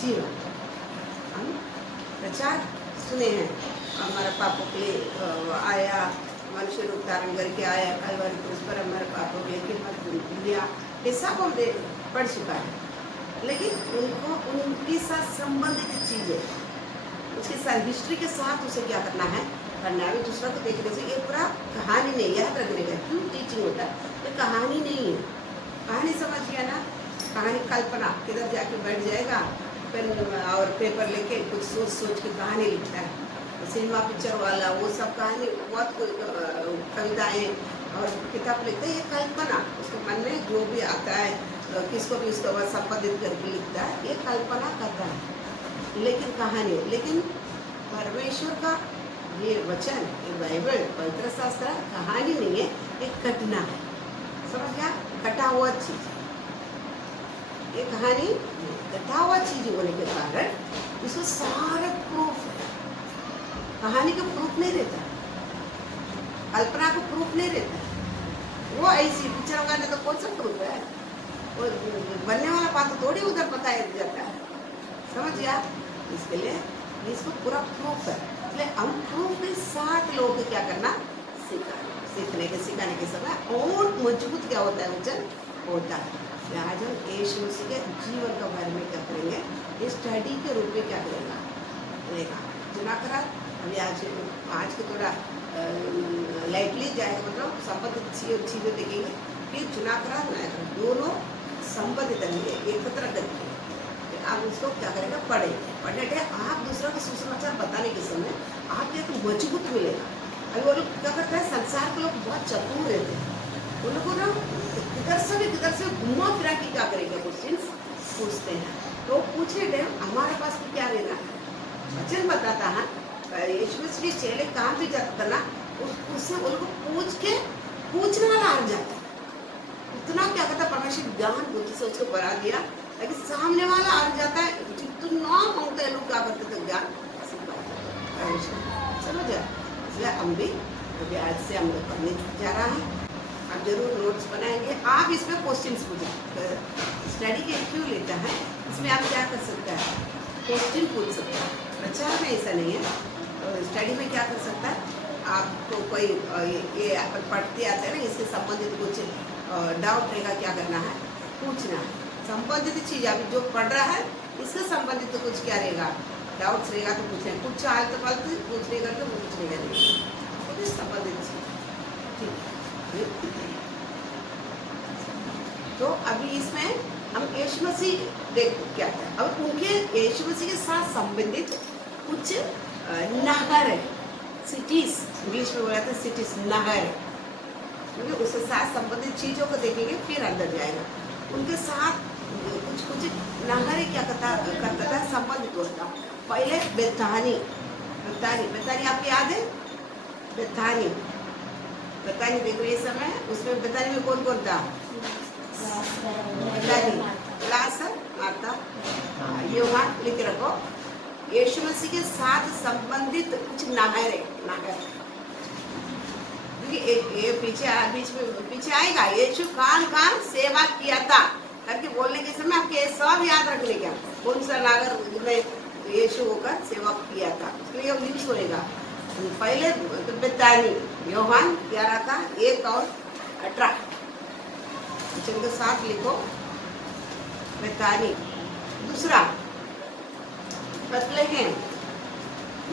जीवन। हम प्रचार सुने हैं, हमारा पापों के लिए आया, मनुष्य रूप धारण करके आया, कलवरी क्रूस पर हमारे पापों के लिए कीमत दिया, ये सब हम पढ़ चुका है। लेकिन उनको उनके साथ संबंधित चीज़ें, उसके साथ हिस्ट्री के साथ उसे क्या करना है, पढ़ना है। दूसरा को देखने से ये पूरा कहानी नहीं, याद रखने का क्यों टीचिंग होता है, ये कहानी नहीं है। कहानी समझ गया ना, कहानी कल्पना, किधर जाके बैठ जाएगा पेन और पेपर लेके कुछ सोच सोच के कहानी लिखता है। सिनेमा पिक्चर वाला वो सब कहानी, बहुत कविताएं और किताब लिखते हैं, ये कल्पना, उसके मन में जो भी आता है किसको भी उसको बस संपादित करके लिखता है, ये कल्पना करता है। लेकिन कहानी, लेकिन परमेश्वर का ये वचन, ये बाइबल, पवित्र शास्त्र कहानी नहीं है, एक घटना है। समझ गया, घटा हुआ चीज, ये कहानी घटा हुआ चीज होने के कारण इसको सारे प्रूफ है। कहानी को प्रूफ नहीं रहता, कल्पना को प्रूफ नहीं रहता। वो ऐसी पिक्चर होगा तो कौन सा प्रूफ है, वो बनने वाला बात थोड़ी उधर बताया जाता है। समझ गया, इसके लिए इसको पूरा प्रूफ है। इसलिए हम प्रूफ के साथ लोगों को क्या करना, सीखने के सिखाने के समय और मजबूत क्या होता है, वचन होता है। आज हम यीशु मसीह के जीवन के बारे में क्या करेंगे, ये स्टडी के रूप में क्या करेगा चुना करा। अभी आज के थोड़ा लाइटली जाएगा, मतलब संबंधित चीज़ें देखेंगे, फिर चुना करा दोनों संबंधित रहेंगे एकत्र करके। आप उसको क्या करेगा, पढ़ेंगे। आप दूसरों को सुसमाचार बताने के समय आपको एक मजबूत मिलेगा। अभी वो लोग क्या करते हैं, संसार के लोग बहुत चतुर रहते हैं, उन लोगों ना किधर से घुमा फिरा के क्या करेंगे, क्वेश्चन पूछते हैं। तो पूछने टाइम हमारे पास भी क्या लेना है, वचन बताता है। यीशु मसीह के चेले कहाँ भी जाता था ना, उससे उनको पूछ के पूछने वाला आ जाता है। इतना क्या करता, परमेश्वर ज्ञान बुद्धि से उसको बढ़ा दिया, लेकिन सामने वाला आ जाता है, जितना मांगते हैं लोग क्या करते थे, ज्ञान समझ। इसलिए हम भी अभी आज से हम लोग पढ़ने जा रहा है। आप जरूर नोट्स बनाएंगे, आप इसमें क्वेश्चंस पूछें। स्टडी के क्यों लेता है, इसमें आप क्या कर सकते हैं, क्वेश्चन पूछ सकते हैं। प्रचार में ऐसा नहीं है, स्टडी में क्या कर सकता है, आपको कोई ये पढ़ते आते हैं ना, इससे संबंधित कुछ डाउट रहेगा, क्या करना है, पूछना है। संबंधित चीज़ अभी जो पढ़ रहा है इससे संबंधित तो कुछ क्या रहेगा, डाउट्स रहेगा तो पूछना है। कुछ आलतू फालतू पूछने का तो पूछने नहीं, संबंधित चीज। ठीक, तो अभी इसमें हम यीशु मसीह देख क्या था। अब उनके यीशु मसीह के साथ संबंधित कुछ नगर, सिटीज, इंग्लिश में बोला था सिटीज, नगर, क्योंकि उसके साथ संबंधित चीजों को देखेंगे फिर अंदर जाएगा। उनके साथ कुछ नगर क्या करता था, संबंधित होता। पहले बेथानी आपको याद है, बेथानी देख रहे समय, उसमें बेथानी में कौन कौन था, लाजर, मार्था, यूहन्ना, लिख रखो। यीशु मसीह के साथ संबंधित कुछ नगर, क्योंकि ये पीछे आएगा। यीशु कान सेवा किया था करके बोलने के समय आपके सब याद रखने का, कौन सा नगर में यीशु होकर सेवा किया था, इसलिए लिंक्स होएगा। पहले बेथानी, यूहन्ना 11 था, 1 और 18 जिनके साथ लिखो, बेथानी। दूसरा बेथलेहम,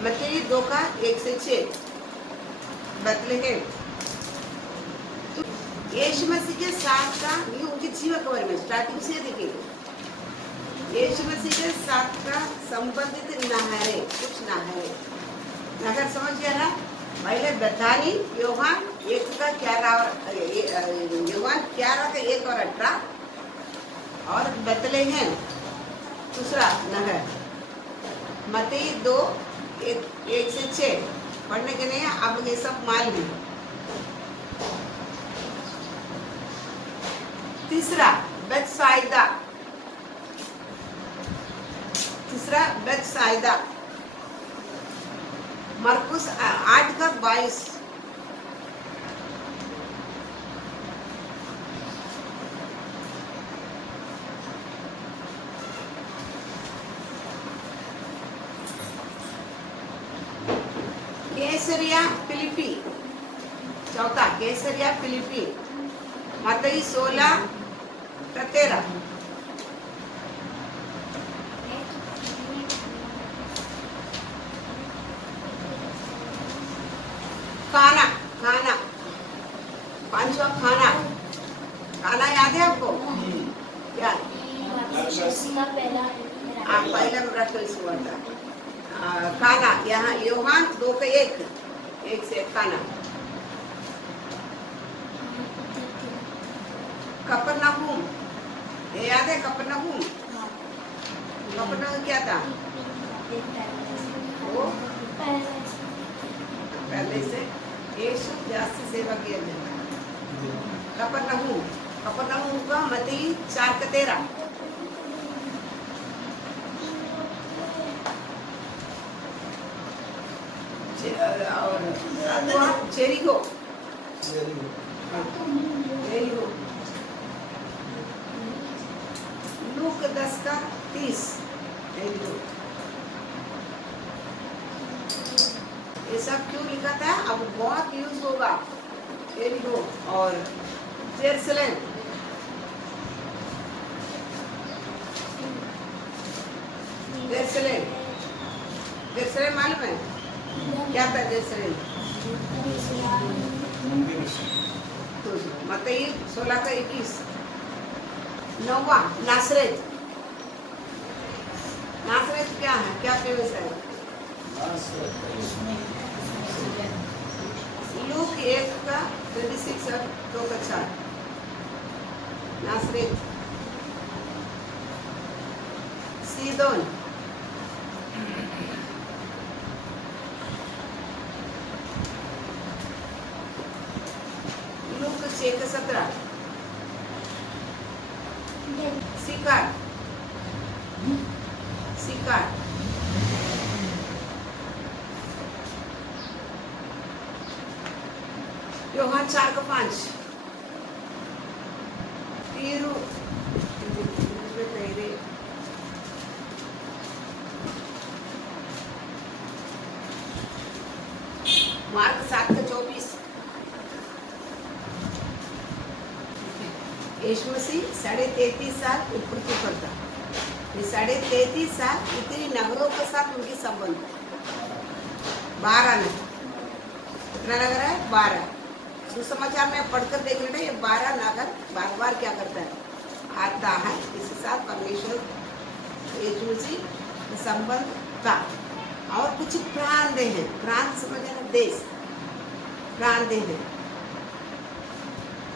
मत्ती 2 का 1 से 6, बेथलेहम। तो यीशु मसीह के साथ का ये उनके जीवन के बारे में स्टार्टिंग से देखेंगे। यीशु मसीह के साथ का संबंधित नहरें, कुछ नगर समझ गया ना। पहले बेथानी, यूहन्ना 1 का 1 और 18, और बेथलेहम दूसरा नगर, मत्ती 2 1 से 6 पढ़ने के नहीं, आप लोग ये सब मालूम है। तीसरा बेथसाइदा, मरकुस 8 का 22, कैसरिया फिलिपी, चौथा कैसरिया फिलिपी, मत्ती 16:13। खाना, खाना, पांचवा खाना, खाना याद है आपको? क्या? पहला मिराकल्स हुआ था। खाना, यहाँ यूहन्ना 2:1, 1 से खाना। कफरनहूम, ये याद है कफरनहूम? कफरनहूम क्या था? वो पहले से यीशु जास्ती सेवा किया जाता। कफरनहूम, कफरनहूम का मत्ती 4:13। और चेरिगो, चेरिगो, लूक 10:30। ये सब क्यों लिखा था? अब बहुत यूज होगा। एरिगो और जेरूसलम, जेरूसलम, जेरूसलम मालूम है क्या था? जेरूसलम मत्ती 16:21। नौवा नासरेत, नासरेत क्या है? क्या फेमस है? लूक 1:26 और 2:4। नासरेत, सीदोन, लूक 6:17। सिकार, सिकार, यूहन्ना 4:5। तीरू मार्क 7:24। यीशु मसीह 33.5 साल ऊपर की पड़ता। ये 33.5 साल इतनी नगरों के साथ उनकी संबंध 12 नहीं, कितना नगर है? 12। सुसमाचार में पढ़कर देख लेना, ये 12 नगर बार बार क्या करता है? आता है। इसके साथ परमेश्वर यीशु मसीह संबंध था। और कुछ प्रांत हैं, प्रांत समझे ना? देश, प्रांत है,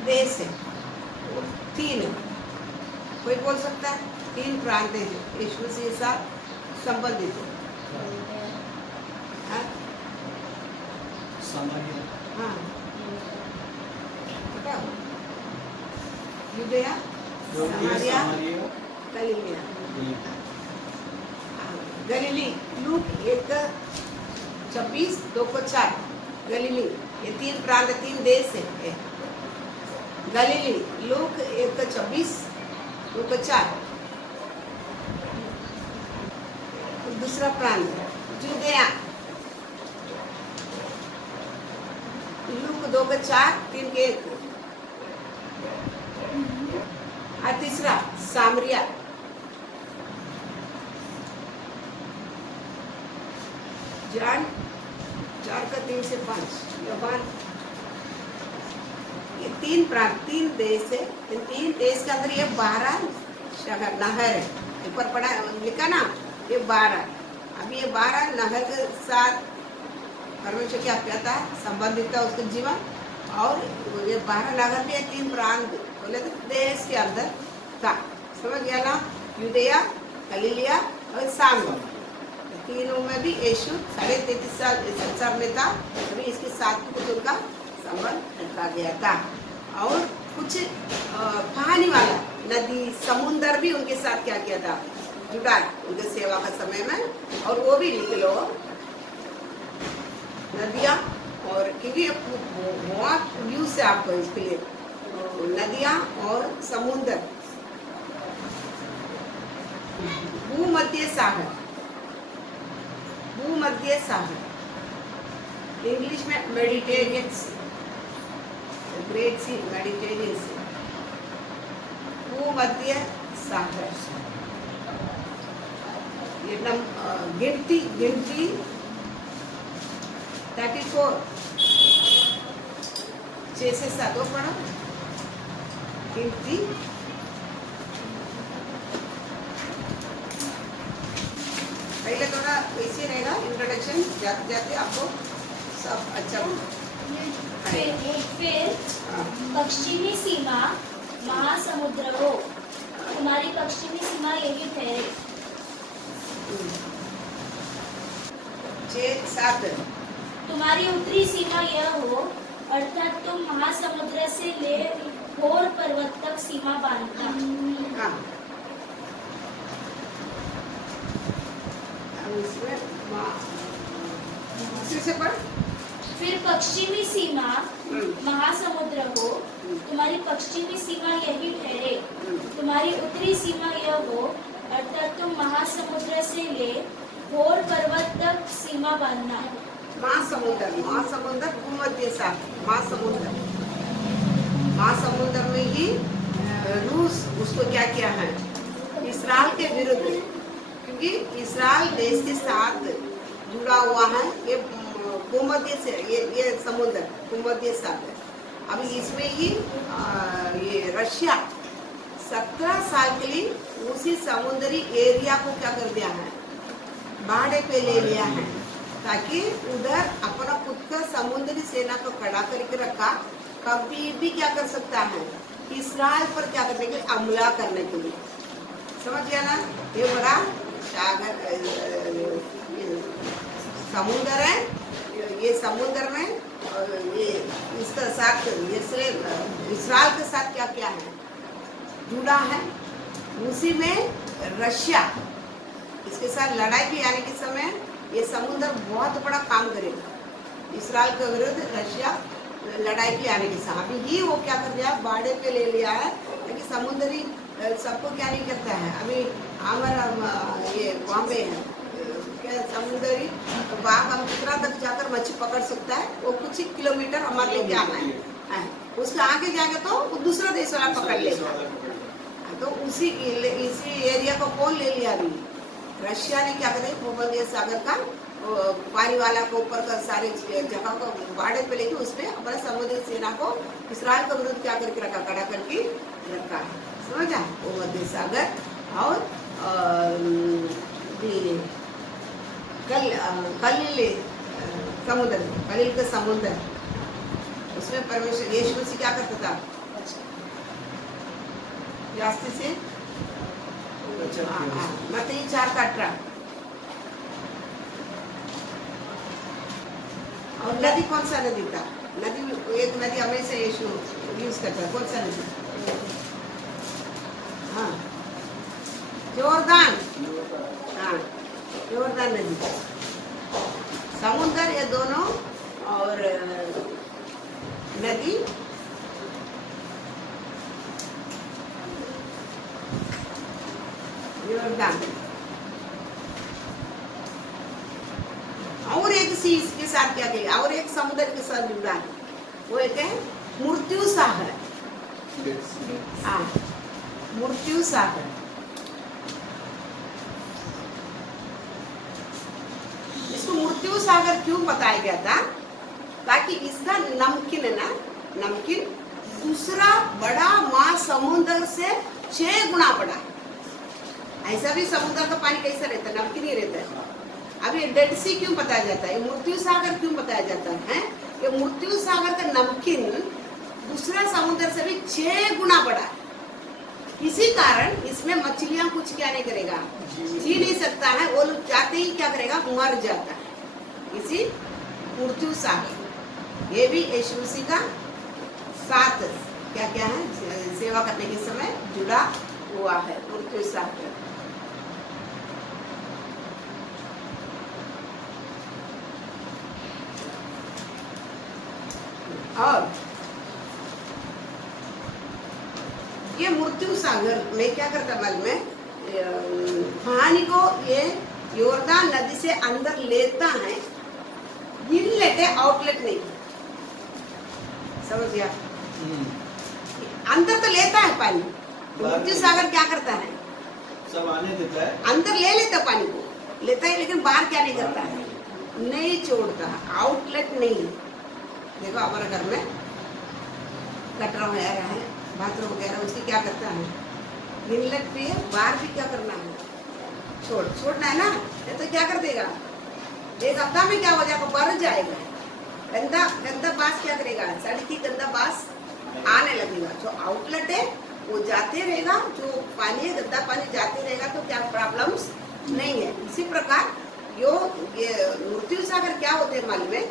देश है, 3 कोई बोल सकता है? 3 प्रांत हैं यीशु मसीह के साथ संबंधित है। हाँ, बताओ। यूदया, सामरिया, गलीलिया। गलीली, लूक 1:26, 2:4। गलीली, ये 3 प्रांत, 3 देश है। गलीली, लूक 1:26, 2:4। दूसरा प्रांत जुदेया, लूक 2:4, 3:1। और तीसरा सामरिया, जॉन 4:3 से 5। यूहन्ना, ये 3 प्रांत, 3 देश है। इन 3 देश के अंदर ये 12 शहर नहर है। ऊपर पड़ा लिखा ना, ये 12। अभी ये 12 नहर के साथ परमेश्वर क्या कहता है? संबंधित था उसके जीवन। और ये 12 नगर भी 3 प्रांत बोले तो देश के अंदर था। समझ गया ना? यूदया, गलीलिया और सामरिया, तीनों में भी यीशु 33.5 साल इस संसार में था। अभी इसके साथ कुछ उनका संबंध रखा गया था। और कुछ पानी वाला नदी, समुंदर भी उनके साथ क्या किया था? जुड़ा उनके सेवा का समय में। और वो भी लिख लो, नदियाँ। और क्योंकि बहुत यूज है आपको इसके लिए, नदियाँ और समुंदर, भूमध्य सागर, भूमध्य सागर, इंग्लिश में मेडिटेरियन सी, ग्रेट सी, मेडिटेरियन सी, भूमध्य सागर। ये गिनती गिनती 34 6 से 7 पढ़ो गिनती। पहले थोड़ा वैसे रहेगा इंट्रोडक्शन, जाते जाते आपको सब अच्छा फिर पश्चिमी सीमा महासमुद्र हो, तुम्हारी पश्चिमी सीमा यही ठहरे। 6 7 तुम्हारी उत्तरी सीमा यह हो, अर्थात तुम महासमुद्र से ले होर पर्वत तक सीमा बांधना। हाँ, इसमें से पढ़। फिर पश्चिमी सीमा महासमुद्र हो, तुम्हारी पश्चिमी सीमा यही ठहरे। तुम्हारी उत्तरी सीमा यह हो, अर्थात तुम महासमुद्र से ले होर पर्वत तक सीमा बांधना। महासमुद्र, महासमुद्र भूमध्य सागर, महासमुद्र, महासमुद्र में ही रूस उसको क्या किया है, इसराइल के विरुद्ध, क्योंकि इसराइल देश के साथ जुड़ा हुआ है ये भूमध्य से, ये समुद्र भूमध्य सागर। अभी इसमें ही ये रशिया 17 साल के लिए उसी समुद्री एरिया को क्या कर दिया है, भाड़े पे ले लिया है, ताकि उधर अपना खुद का समुद्री सेना को खड़ा करके रखा, कभी भी क्या कर सकता है, इसराइल पर क्या करने के लिए, हमला करने के लिए। समझ गया ना? ये बड़ा सागर समुद्र है, ये समुद्र में ये इसका साथ इसराइल के साथ क्या क्या है, जुड़ा है। उसी में रशिया इसके साथ लड़ाई भी आने के समय ये समुद्र बहुत बड़ा काम करेगा, इसराइल के विरुद्ध रशिया लड़ाई भी आने के समय। अभी ही वो क्या कर दिया, बाड़े पे ले लिया है, ताकि समुद्री सबको क्या नहीं करता है। अभी हमारा ये बॉम्बे है, क्या समुद्री बाघ हम कितना तक जाकर मच्छी पकड़ सकता है, वो कुछ ही किलोमीटर हमारे लेके आना है, उसके आगे जाके तो वो दूसरा देश वाला पकड़ लेगा। तो इसी एरिया को कौन ले लिया? अभी रशिया ने क्या करे, भूमध्य सागर का पानी वाला को ऊपर का सारे जगह को बाड़े पे लेके उसमें अपना समुद्री सेना को इसराइल के विरुद्ध क्या करके रखा, खड़ा करके रखा है। समझा? भूमध्य सागर और समुद्र, कलिल का समुद्र, उसमें परमेश्वर यीशु मसीह क्या करता था, रास्ते से मत्ती 4:18। और नदी कौन सा नदी था? नदी एक नदी हमेशा यीशु यूज करता है, कौन सा नदी? हाँ, योरदान। हाँ, योरदान नदी, समुद्र, ये दोनों और नदी योरदान। और एक सी इसके साथ क्या किया, और एक समुद्र के साथ जुड़ा है, वो एक है मृत्यु सागर। हाँ, मृत्यु सागर। इसको मृत्यु सागर क्यों बताया गया था? ताकि इसका नमकीन दूसरा बड़ा महासमुद्र से 6 गुना बड़ा। ऐसा भी समुद्र का पानी कैसा रहता है, नमकीन ही रहता है। अभी डेड सी क्यों बताया जाता है, मृत्यु सागर क्यों बताया जाता है? ये मृत्यु सागर का नमकीन दूसरा समुद्र से भी 6 गुना बड़ा है। इसी कारण इसमें मछलियां कुछ क्या नहीं करेगा, जी नहीं सकता है, वो लोग जाते ही क्या करेगा, मर जाता है। इसी मृत्यु सागर, ये भी यीशु मसीह का साथ क्या क्या है, सेवा करने के समय जुड़ा हुआ है, मृत्यु सागर। और ये मृत्यु सागर में क्या करता मालूम है, पानी को ये योरदान नदी से अंदर लेता है, इनलेट है, आउटलेट नहीं। समझ गया? अंदर तो लेता है पानी, मृत्यु सागर क्या करता है? सब आने देता है, अंदर ले लेता पानी को, लेता है, लेकिन बाहर क्या नहीं करता है? नहीं छोड़ता, आउटलेट नहीं। देखो हमारे घर में कटरा वगैरह है, बाथरूम वगैरह, उसकी क्या करता है? इनलेट भी है, बाहर भी क्या करना है? छोड़ना है ना। ये तो क्या कर देगा, एक हफ्ता में क्या हो जाएगा, भर जाएगा। गंदा गंदा बास क्या करेगा, सड़क की गंदा बास आने लगेगा। जो आउटलेट है वो जाते रहेगा, जो पानी है गंदा पानी जाते रहेगा, तो क्या प्रॉब्लम्स नहीं है। इसी प्रकार ये मृत्यु सागर क्या होते हैं मालूम है?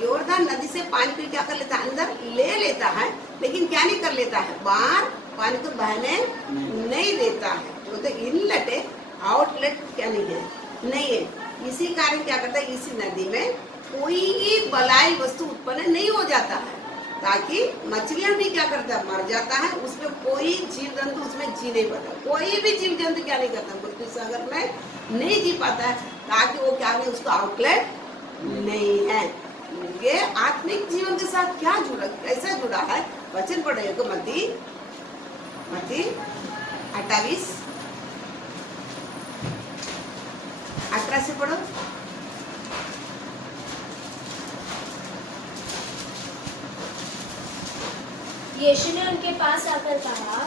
योरदान नदी से पानी को क्या कर लेता है, अंदर ले लेता है, लेकिन क्या नहीं कर लेता है, बाहर पानी को बहने नहीं देता है। वो तो इनलेट है, आउटलेट क्या नहीं है, नहीं है। इसी कारण क्या करता है, इसी नदी में कोई बलाई वस्तु उत्पन्न नहीं हो जाता है, ताकि मछलियां भी क्या करता है, मर जाता है, उसमें कोई जीव जंतु उसमें जी नहीं पाता। कोई भी जीव जंतु क्या नहीं करता, मृत्यु सागर में नहीं जी पाता है, ताकि वो क्या नहीं, उसका आउटलेट नहीं है। ये आत्मिक जीवन के साथ क्या जुड़ा, कैसा जुड़ा है? वचन पढ़े को मत्ती 28 18 से पढ़ो। यीशु ने उनके पास आकर कहा,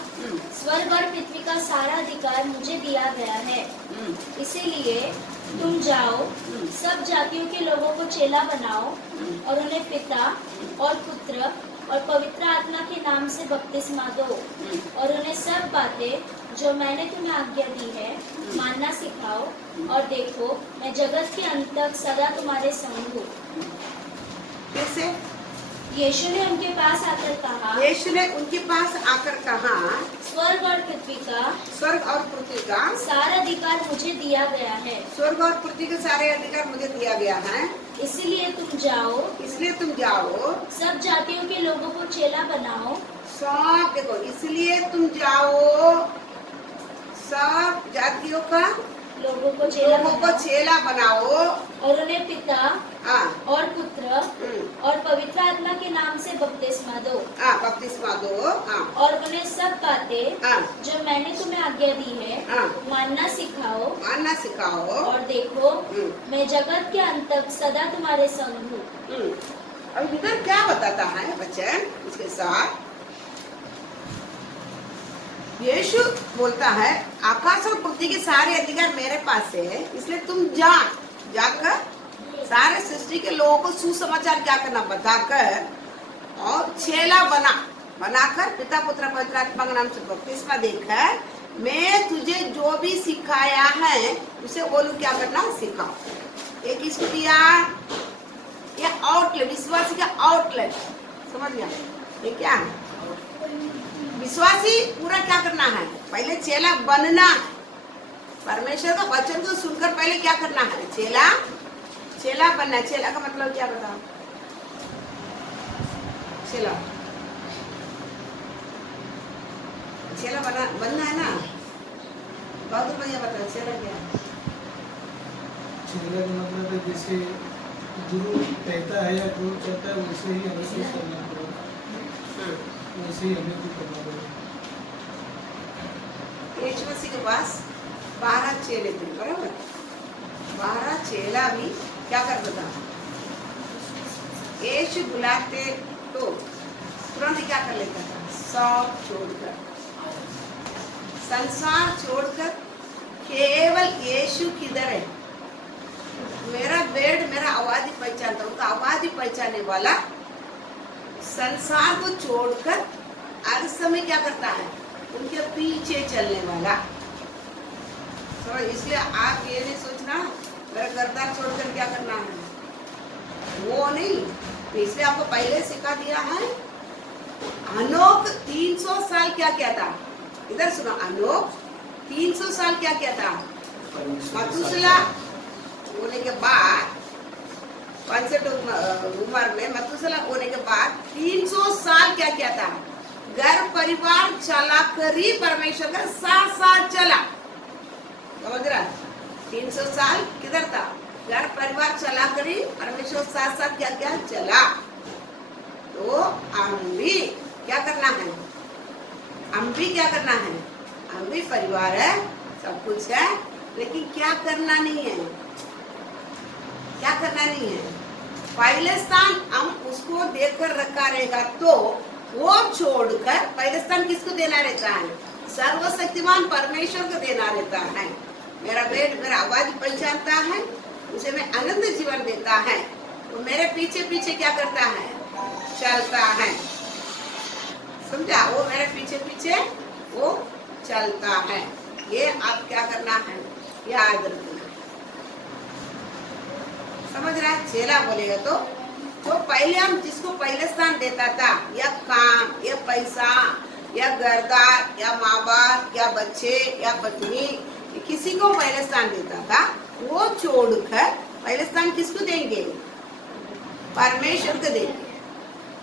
स्वर्ग और पृथ्वी का सारा अधिकार मुझे दिया गया है, इसीलिए तुम जाओ, सब जातियों के लोगों को चेला बनाओ और उन्हें पिता और पुत्र और पवित्र आत्मा के नाम से बपतिस्मा दो, और उन्हें सब बातें जो मैंने तुम्हें आज्ञा दी है मानना सिखाओ, और देखो मैं जगत के अंत तक सदा तुम्हारे संग हूँ। कैसे? यीशु ने उनके पास आकर कहा, यीशु ने उनके पास आकर कहा, स्वर्ग और पृथ्वी का सारा अधिकार मुझे दिया गया है, स्वर्ग और पृथ्वी के सारे अधिकार मुझे दिया गया है, इसलिए तुम जाओ, सब जातियों के लोगों को चेला बनाओ। सब देखो, इसलिए तुम जाओ, सब जातियों का लोगों को चेला बनाओ, और उन्हें पिता हाँ, और पुत्र और पवित्र आत्मा के नाम से बपतिस्मा दो, बपतिस्मा दो, हाँ, और उन्हें सब बातें हाँ, जो मैंने तुम्हें आज्ञा दी है हाँ, मानना सिखाओ, और देखो मैं जगत के अंत तक सदा तुम्हारे संग हूँ। अब इधर क्या बताता है बच्चन? इसके साथ यीशु बोलता है, आकाश और पृथ्वी के सारे अधिकार मेरे पास है, इसलिए तुम जाकर सारे सृष्टि के लोगों को सुसमाचार क्या करना, बताकर और चेला बनाकर पिता पुत्र पवित्र आत्मा के नाम से बपतिस्मा देकर मैं तुझे जो भी सिखाया है उसे वो लोग क्या करना, सिखाओ। एक इसको दिया, ये आउटलेट, विश्वासी का आउटलेट, समझ गया? ये क्या है? विश्वासी पूरा क्या करना है, पहले चेला बनना है। परमेश्वर का वचन को सुनकर पहले क्या करना है, चेला बनना। चेला का मतलब क्या बताओ? चेला बनना है ना, बहुत बढ़िया बताओ, चेला क्या है? चेला का मतलब है जैसे गुरु कहता है या गुरु कहता है वैसे ही हमें सब करना पड़ेगा, वैसे ही हमें भी करना पड़ेगा। यीशु मसीह के पास 12 चेले थे, बराबर? 12 चेला भी क्या करता था, यीशु बुलाते तो तुरंत क्या कर लेता था, सब छोड़कर, संसार छोड़कर केवल यीशु किधर है, मेरा बेड मेरा आवाज ही पहचानता, उनका आवाज ही पहचानने वाला संसार को छोड़कर हर समय क्या करता है, उनके पीछे चलने वाला। तो इसलिए आप ये नहीं सोचना मेरा गर्दार छोड़कर क्या करना है, वो नहीं। इसलिए आपको पहले सिखा दिया है। अनोख 300 साल क्या किया था, इधर सुनो, अनोख 300 साल क्या किया था, मथुसला होने के बाद 65 उम्र में मथुसला होने के बाद 300 साल क्या किया था, घर परिवार चला कर ही परमेश्वर का साथ साथ चला। समझ रहा? 300 साल किधर था, घर परिवार चला करी परमेश्वर साथ साथ क्या क्या चला। तो हम भी क्या करना है, हम भी क्या करना है, हम भी परिवार है, सब कुछ है, लेकिन क्या करना नहीं है, क्या करना नहीं है। पहले स्थान हम उसको देकर रखा रहेगा तो वो छोड़कर पहले स्थान किसको देना रहता है, सर्वशक्तिमान परमेश्वर को देना रहता है। मेरा बेट मेरा आवाज पहचानता है, उसे मैं आनंद जीवन देता है, तो मेरे पीछे पीछे क्या करता है, चलता है। समझा, वो मेरे पीछे पीछे वो चलता है। ये आप क्या करना है, याद रखना है। समझ रहा है। चेला बोलेगा तो जो पहले हम जिसको पहले स्थान देता था, या काम या पैसा या घरदार या माँ बाप या बच्चे या पत्नी, किसी को पहले स्थान देता था, वो छोड़कर पहले स्थान किसको देंगे, परमेश्वर को देंगे।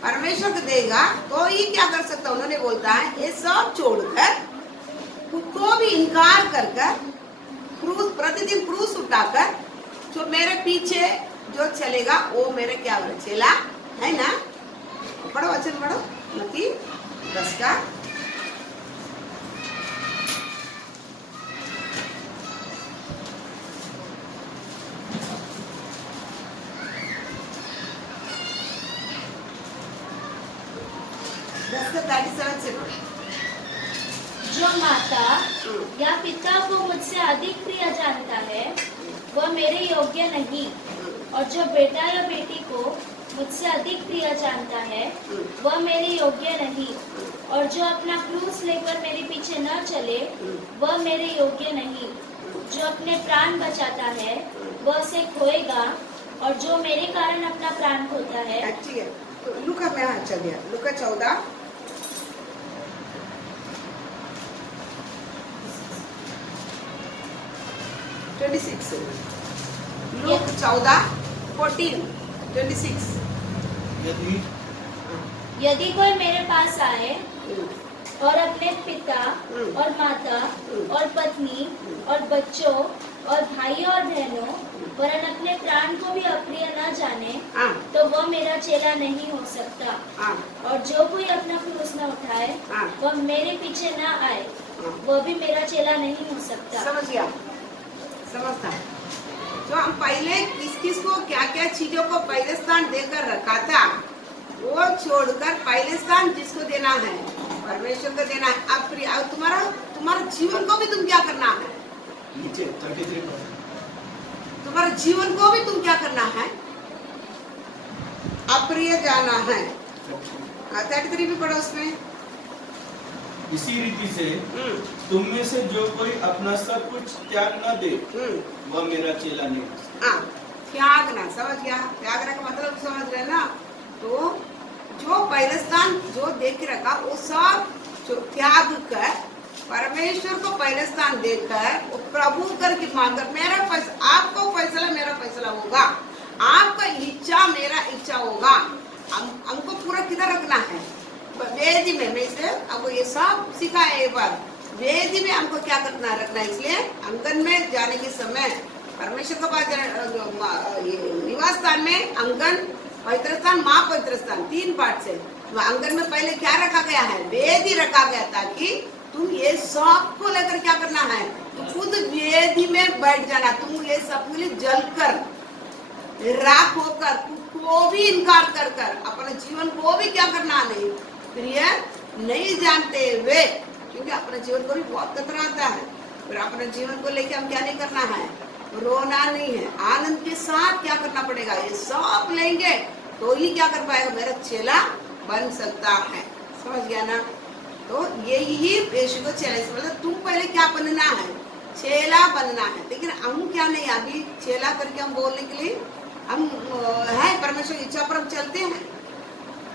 परमेश्वर को देगा तो ये क्या कर सकता, उन्होंने बोलता है ये सब छोड़कर खुद को भी इनकार कर क्रूस, प्रतिदिन क्रूस उठाकर जो मेरे पीछे जो चलेगा वो मेरे क्या चेला है ना। पढ़ो वचन पढ़ो, मत्ती 10 का 37 से पढ़ो। जो माता या पिता को मुझसे अधिक प्रिय जानता है वह मेरे योग्य नहीं, और जो बेटा या बेटी को मुझसे अधिक प्रिय जानता है वह मेरे योग्य नहीं, और जो अपना क्रूस लेकर मेरे पीछे न चले वह मेरे योग्य नहीं। जो अपने प्राण बचाता है वह उसे खोएगा, और जो मेरे कारण अपना प्राण खोता है। ठीक है, तो लूका में अच्छा दिया, लूका 14 26, लूक 14:26। यदि कोई मेरे पास आए और अपने पिता और माता और पत्नी और बच्चों और भाइयों और बहनों वरन अपने प्राण को भी अप्रिय न जाने, तो वह मेरा चेला नहीं हो सकता। और जो कोई अपना क्रूस न उठाए वह मेरे पीछे न आए, वह भी मेरा चेला नहीं हो सकता। समझ गया, समझता है। तो हम पहले किस किस को क्या क्या चीजों को पहले स्थान देकर रखा था, वो छोड़कर पहले स्थान जिसको देना है, परमेश्वर को देना है। अब तुम्हारा जीवन को भी तुम क्या करना है, नीचे 33 पर। तुम्हारा जीवन को भी तुम क्या करना है, अप्रिय जाना है। 33 भी पढ़ो उसमें। इसी रीति से तुम में से जो कोई अपना सब कुछ त्याग न दे वह मेरा चेला नहीं हो सकता। त्यागना, समझ गया, त्यागना का मतलब समझ रहे ना। तो जो पहले स्थान जो देख रखा वो सब त्याग कर परमेश्वर को पहले स्थान देकर वो प्रभु करके मांगकर मेरा फैसला, आपको फैसला मेरा फैसला होगा, आपका इच्छा मेरा इच्छा होगा। हमको पूरा किधर रखना है, वेदी में। मैं इसलिए आपको ये सब सिखाया एक बार। वेदी में हमको क्या करना रखना है, इसलिए अंगन में जाने के समय परमेश्वर के पास निवास स्थान में अंगन, पवित्र स्थान, महापवित्र स्थान, 3 पार्ट से। अंगन में पहले क्या रखा गया है, वेदी रखा गया, ताकि तुम ये सब को लेकर क्या करना है, तो खुद वेदी में बैठ जाना। तुम ये सब के लिए जलकर राख होकर को भी इनकार कर अपने जीवन को भी क्या करना नहीं, प्रिय नहीं जानते हुए, क्योंकि अपने जीवन को भी बहुत खतरा आता है। फिर अपने जीवन को लेके हम क्या नहीं करना है, रोना नहीं है, आनंद के साथ क्या करना पड़ेगा, ये सब लेंगे तो ही क्या कर पाएगा, मेरा चेला बन सकता है। समझ गया ना। तो यही यीशु को चेला, मतलब तुम पहले क्या बनना है, चेला बनना है। लेकिन हम क्या नहीं, अभी चेला करके हम बोलने के लिए हम है परमेश्वर की इच्छा पर हम चलते हैं।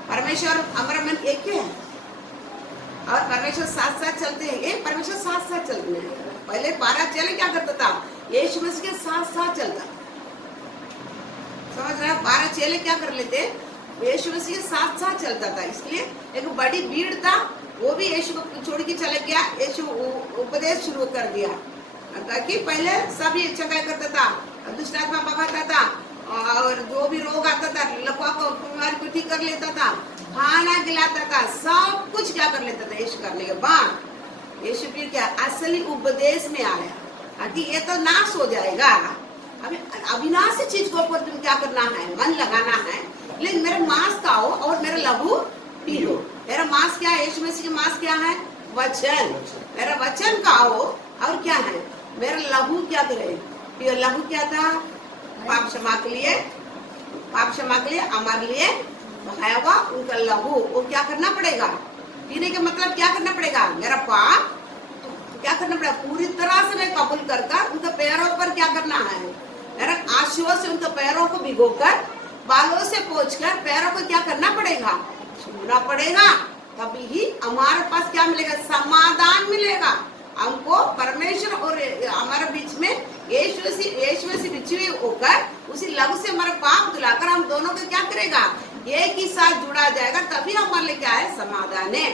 परमेश्वर हमारा मन एक है और परमेश्वर साथ साथ चलते हैं। ये परमेश्वर साथ साथ चलते हैं। पहले 12 चेले क्या करता था, यीशु मसीह के साथ साथ चलता। समझ रहे हैं, 12 चेले क्या कर लेते, यीशु मसीह के साथ साथ चलता था। इसलिए एक बड़ी भीड़ था, वो भी यीशु को छोड़ के चला गया। यीशु उपदेश शुरू कर दिया, ताकि पहले सब ये इच्छा क्या करता था, दुष्ट आत्मा भगाता था और जो भी रोग आता था लकवा को बीमारी को ठीक कर लेता था, खाना खिलाता था, सब कुछ क्या कर लेता था यीशु करने के बाद। यीशु फिर क्या असली उपदेश में आया कि ये तो नाश हो जाएगा, अभी अविनाशी चीज को ऊपर तुम क्या करना है, मन लगाना है, लेकिन मेरा मांस खाओ और मेरा लहू पियो। मेरा मांस क्या है, यीशु मसीह का मांस क्या है, वचन। मेरा वचन खाओ और क्या है, मेरा लहू क्या करे पियो। लहू क्या था, पाप क्षमा के लिए, पाप क्षमा के लिए हमारे लिए बहाया हुआ उनका लहू, वो क्या करना पड़ेगा, पीने का मतलब क्या करना पड़ेगा, मेरा पाप तो क्या करना पड़ेगा, पूरी तरह से मैं कबूल कर उनके पैरों पर क्या करना है, मेरा आंसुओं से उनके पैरों को भिगोकर, बालों से पोंछकर पैरों को क्या करना पड़ेगा, छूना पड़ेगा। तभी ही हमारे पास क्या मिलेगा, समाधान मिलेगा हमको। परमेश्वर और हमारे बीच में यीशु से बिछुए होकर उसी लहू से हमारे पाप धुलाकर हम दोनों को क्या करेगा, एक ही साथ जुड़ा जाएगा, तभी हमारे लिए क्या है, समाधान है।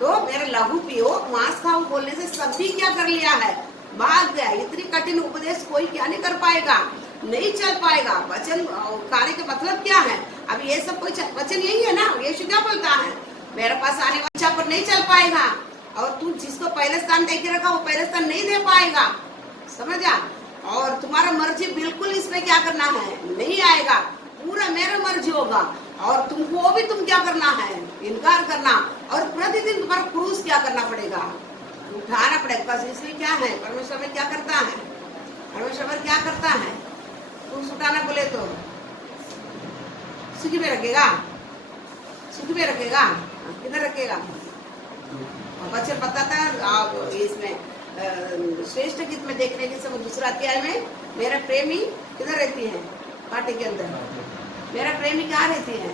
तो मेरा लहू पियो मांस खाओ बोलने से सभी क्या कर लिया है, भाग गया। इतनी कठिन उपदेश कोई क्या नहीं कर पाएगा, नहीं चल पाएगा। वचन कार्य का मतलब क्या है, अब ये सब कुछ वचन यही है ना। यीशु क्या बोलता है, मेरे पास आने वाला पर नहीं चल पाएगा, और तू जिसको पहले स्थान दे के रखा वो पहले स्थान नहीं दे पाएगा, समझा। और तुम्हारा मर्जी बिल्कुल इसमें क्या करना है, नहीं आएगा, पूरा मेरा मर्जी होगा। और तुमको भी तुम क्या करना है, इनकार करना, और प्रतिदिन तुम्हारा क्रूस क्या करना पड़ेगा, उठाना पड़ेगा। बस इसलिए क्या है, परमेश्वर में क्या करता है, परमेश्वर में क्या करता है, क्रूस उठाना बोले तो सुखी में रखेगा, सुखी में रखेगा, किधर रखेगा। वचन बताता है इसमें श्रेष्ठ गीत में देखने के समय दूसरा अध्याय में, मेरा प्रेमी किधर रहती है, कांटे के अंदर। मेरा प्रेमी कहाँ रहती है,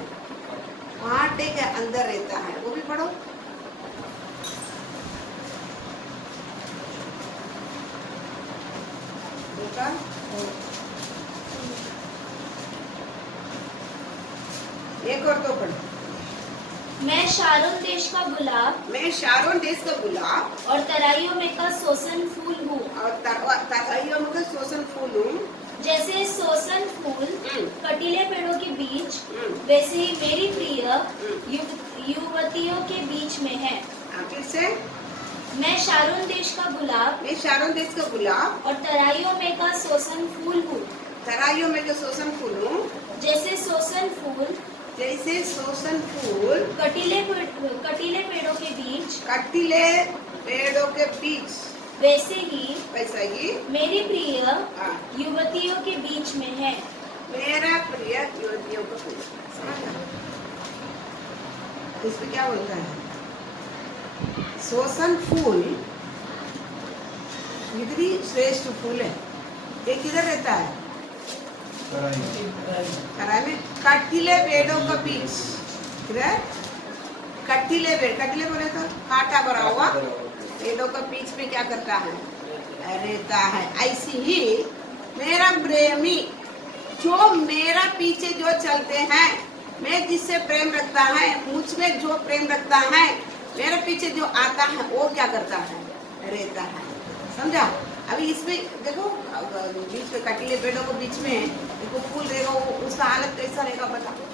कांटे के अंदर रहता है, वो भी पढ़ो। एक और तो पढ़ो। मैं शारोन देश का गुलाब, मैं शारोन देश का गुलाब और तराइयों में का सोसन फूल हूँ, और तराइयों में का सोसन फूल हूँ। जैसे सोसन फूल कटीले पेड़ों के बीच, वैसे ही मेरी प्रिय युवतियों के बीच में है। फिर से, मैं शारोन देश का गुलाब, मैं शारोन देश का गुलाब और तराइयों में का सोसन फूल हूँ, तराइयों में का सोसन फूल हूँ। जैसे सोसन फूल, जैसे सोसन फूल कटीले पेड़ों के बीच, कटीले पेड़ों के बीच, वैसा ही मेरी प्रिय युवतियों के बीच में है। मेरा प्रिय युवतियों के बीच। इसमें क्या बोलता है, सोसन फूल इतनी श्रेष्ठ फूल है, ये किधर रहता है, कराई में। कटीले पेड़ों के बीच, किधर, कटीले पेड़, कटीले बोले तो कांटा भरा हुआ पेड़ों के बीच में क्या करता है, रहता है। ऐसी ही मेरा प्रेमी, जो मेरा पीछे जो चलते हैं, मैं जिससे प्रेम रखता है, मुझ में जो प्रेम रखता है, मेरे पीछे जो आता है, वो क्या करता है, रहता है, समझा। अभी इसमें देखो बीच में कटीले पेड़ों के बीच में देखो फूल रहेगा, वो उसका हालत कैसा रहेगा बताओ।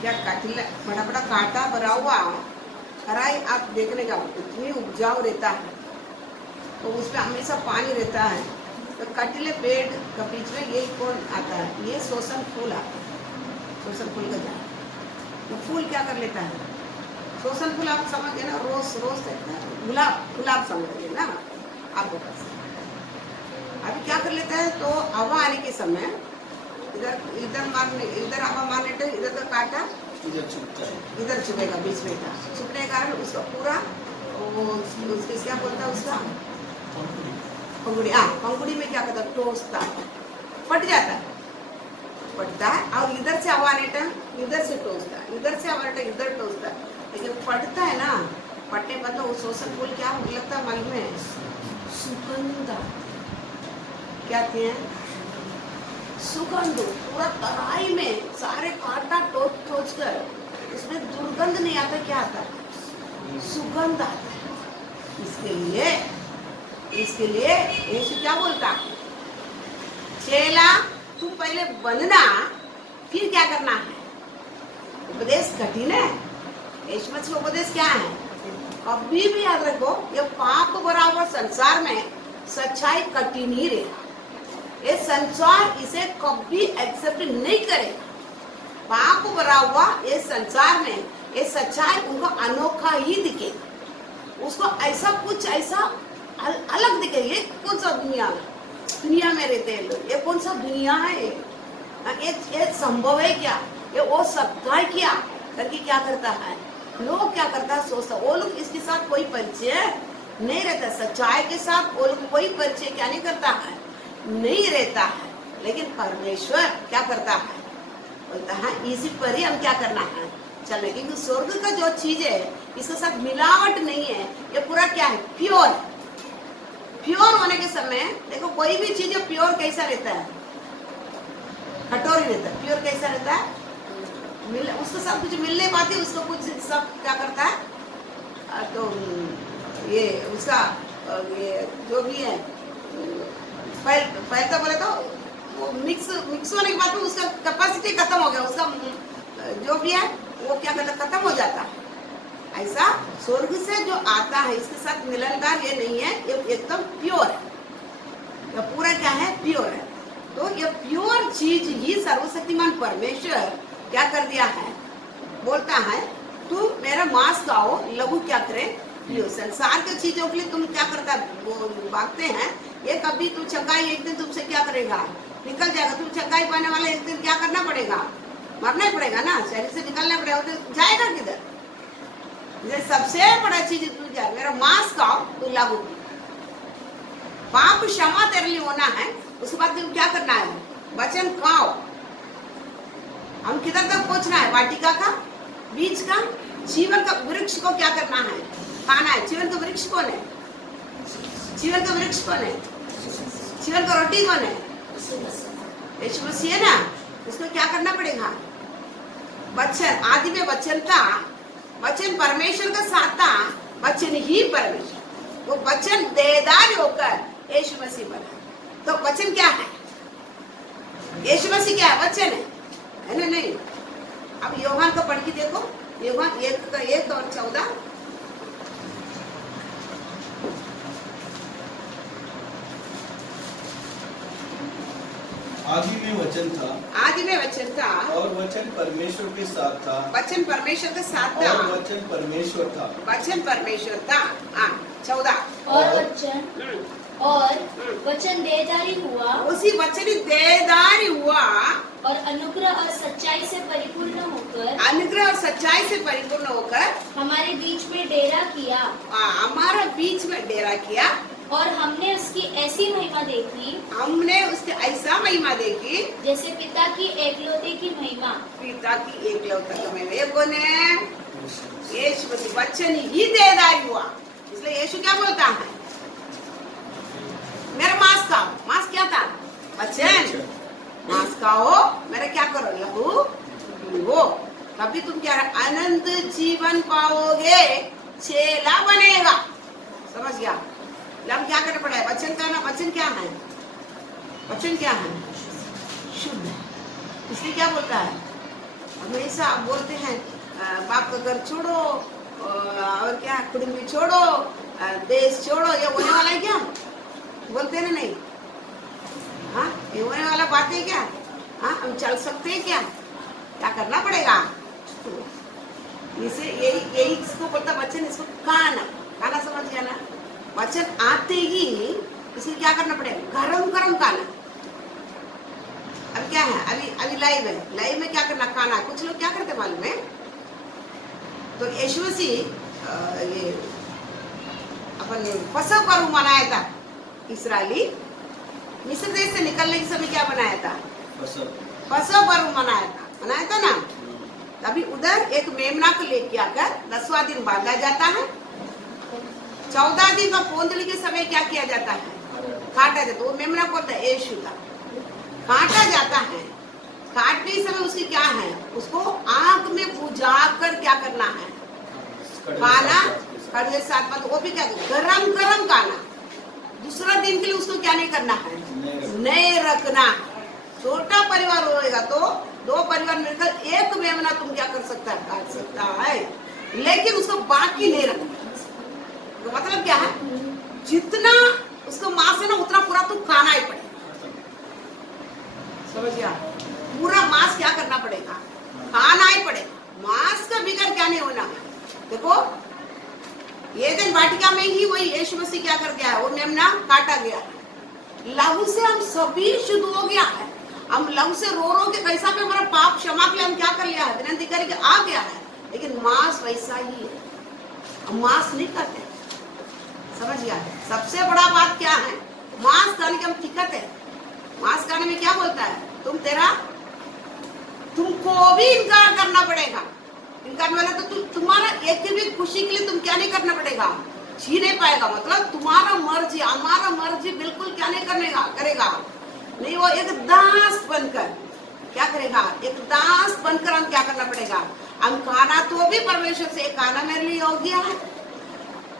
क्या कटीला बड़ा बड़ा कांटा भरा हुआ कराई, आप देखने का इतनी उपजाऊ रहता है, तो उसमें हमेशा पानी रहता है। तो कटीले पेड़ के बीच में ये कौन आता है, ये सोसन फूल आता है, सोसन फूल का जाए। तो फूल क्या कर लेता है, सोसन फूल आप समझ गए ना, रोज गुलाब समझ गए ना आपको पास। अभी क्या कर लेता है, तो हवा आने के समय इधर हवा मारने तो इधर का कांटा इधर चुभेगा, बीच में का चुभने के कारण उसका पूरा उसके क्या बोलता है, उसका पंखुड़ी, पंखुड़ी में क्या करता है, टोसता है, फट जाता है, फटता है। और इधर से हवा आने इधर से टोसता है, इधर से हवा आने इधर टोसता है। लेकिन फटता है ना, फटने पर तो सोसन फूल क्या लगता है मालूम है, सुगंध। क्या आती है, सुगंध। पूरा तराई में सारे कांटा टोच कर उसमें दुर्गंध नहीं आता, क्या आता है, सुगंध आता है। इसके लिए इसके लिए यीशु क्या बोलता है, चेला तुम पहले बनना, फिर क्या करना है। उपदेश कठिन है। यीशु मसीह का उपदेश क्या है, कभी भी याद रखो, ये पाप बराबर संसार में सच्चाई कठिन ही रहेगा। ये संसार इसे कभी एक्सेप्ट नहीं करेगा। पाप भरा हुआ ये संसार में ये सच्चाई उनको अनोखा ही दिखेगा, उसको ऐसा कुछ ऐसा अलग दिखेगा। ये कौन सा दुनिया में रहते हैं लोग, ये कौन सा दुनिया है, ये संभव है क्या, ये वो सकता है क्या करके क्या करता है, लोग क्या करता है, सोचता वो लोग इसके साथ कोई परिचय नहीं रहता, सच्चाई के साथ वो लोग कोई परिचय क्या नहीं करता है, नहीं रहता है। लेकिन परमेश्वर क्या करता है, बोलता है इसी पर ही हम क्या करना है, चलने। क्योंकि स्वर्ग का जो चीज है इसके साथ मिलावट नहीं है, ये पूरा क्या है, प्योर। प्योर होने के समय देखो, कोई भी चीज प्योर कैसा रहता है, कठोर ही रहता है। प्योर कैसा रहता है, उसके साथ कुछ मिल नहीं पाती, उसको कुछ सब क्या करता है, तो ये उसका ये जो भी है फैलता बोले तो वो मिक्स होने के बाद में उसका कैपेसिटी खत्म हो गया, उसका जो भी है वो क्या करता, खत्म हो जाता है। ऐसा स्वर्ग से जो आता है इसके साथ मिलनदार ये नहीं है, ये एकदम प्योर है, ये पूरा क्या है, प्योर है। तो ये प्योर चीज ही सर्वशक्तिमान परमेश्वर क्या कर दिया है, बोलता है तू मेरा मांस खाओ, लहू क्या करे पियो। संसार के चीजों के लिए तुम क्या करता वो भागते हैं, ये कभी तुम चंगाई एक दिन तुमसे क्या करेगा, निकल जाएगा। तुम चंगाई पाने वाले एक दिन क्या करना पड़ेगा, मरना ही पड़ेगा ना, शरीर से निकलना पड़ेगा, तो जाएगा किधर। ये सबसे बड़ा चीज तू जा, मेरा मांस खाओ तो लागू, पाप क्षमा तेरे लिए होना है। उसके बाद तुम क्या करना है, वचन खाओ। हम किधर तक पहुंचना है, वाटिका का, बीज का, जीवन का वृक्ष को क्या करना है, खाना है। जीवन का वृक्ष कौन है, जीवन का वृक्ष कौन है, जीवन का रोटी कौन है, यीशु मसीह है ना। उसको क्या करना पड़ेगा, वचन, आदि में वचन था, वचन परमेश्वर का साथ था, वचन ही परमेश्वर, वो वचन देदार होकर यीशु मसीह बना। तो वचन क्या है, यीशु मसीह क्या है, वचन है ना, नहीं। अब योहान को पढ़ के देखो, योहान 1 और 14। आदि में वचन था, आदि में वचन था, और वचन परमेश्वर के साथ था, वचन परमेश्वर के साथ था, और वचन परमेश्वर था, वचन परमेश्वर था। 14। और वचन देहधारी हुआ, उसी वचन देहधारी हुआ, और अनुग्रह और सच्चाई से परिपूर्ण होकर, अनुग्रह और सच्चाई से परिपूर्ण होकर हमारे बीच में डेरा किया, हमारा बीच में डेरा किया। और हमने उसकी ऐसी महिमा देखी, हमने उसके ऐसा महिमा देखी जैसे पिता की एकलौते की महिमा। पिता की एकलौता की महिमा। ये कौन है, यीशु मसीह। वचन ही देहधारी हुआ, इसलिए यीशु क्या बोलता है, मेरा मांस खाओ। मांस क्या था, वचन। मांस खाओ, मेरा क्या करो, लहू पीओ, तभी तुम क्या अनंत जीवन पाओगे, चेला बनेगा। समझ गया, हम क्या करना पड़ेगा, वचन का ना। वचन क्या है, वचन क्या है, शुद्ध है। इसलिए क्या बोलता है, हमेशा आप बोलते हैं बाप का घर छोड़ो, और क्या कुटुंबी छोड़ो, देश छोड़ो, ये होने वाला है क्या, बोलते हैं ना, नहीं। हाँ, ये होने वाला बात है क्या, हाँ, हम चल सकते हैं क्या, क्या करना पड़ेगा। इसे यही इसको बोलता वचन, इसको खाना समझ गया ना। वचन आते ही इसे क्या करना पड़ेगा, गरम खाना। अब क्या है, अभी लाइव है, लाइव में क्या करना, खाना। कुछ लोग क्या करते मालूम है, तो यीशु मसीह ये अपन फसह पर्व मनाया था, इस्राएली मिस्र देश से निकलने के समय क्या बनाया था, फसह पर्व मनाया था ना। तभी उधर एक मेमना को लेके आकर 10वां दिन बांधा जाता है। 14 दिन का पोंदली के समय क्या किया जाता है, काटा जाता है। वो मेमना को यीशु था, काटा जाता है। काटने समय उसकी क्या है, उसको आग में बुझा कर क्या करना है, खाना, कड़वे साथ में। वो भी क्या, गरम खाना। क्या नहीं करना है, नहीं रखना है। छोटा परिवार होएगा तो 2 परिवार मिलकर एक मेमना तुम क्या कर सकता है, काट सकता है, लेकिन उसको बाकी नहीं रखना। तो मतलब क्या है, जितना उसको मांस है ना उतना पूरा तुम खाना ही पड़ेगा। समझ गया? पूरा मांस क्या करना पड़ेगा, खाना ही पड़ेगा। मांस का बिगड़ क्या नहीं होना है। देखो ये दिन वाटिका में ही वही यीशु मसीह क्या कर गया है, वो मेमना काटा गया। लहू से हम सभी शुद्ध हो गया है। हम लहू से रो रो के कैसा भी हमारा पाप क्षमा के लिए हम क्या कर लिया है, विनती करके आ गया है। लेकिन मांस वैसा ही है, हम मांस नहीं खाते। समझ गया? सबसे बड़ा बात क्या है, मांस खाने के हम दिक्कत है। मांस खाने में क्या बोलता है, तुमको भी इनकार करना पड़ेगा। इनकार वाला तो तुम्हारा एक भी खुशी के लिए तुम क्या नहीं करना पड़ेगा, जी नहीं पाएगा। मतलब तुम्हारा मर्जी हमारा मर्जी बिल्कुल क्या नहीं करेगा नहीं, वो एक दास बनकर क्या करेगा, एक दास बनकर हम क्या करना पड़ेगा, हम खाना तो भी परमेश्वर से, खाना मेरे लिए योग्य है,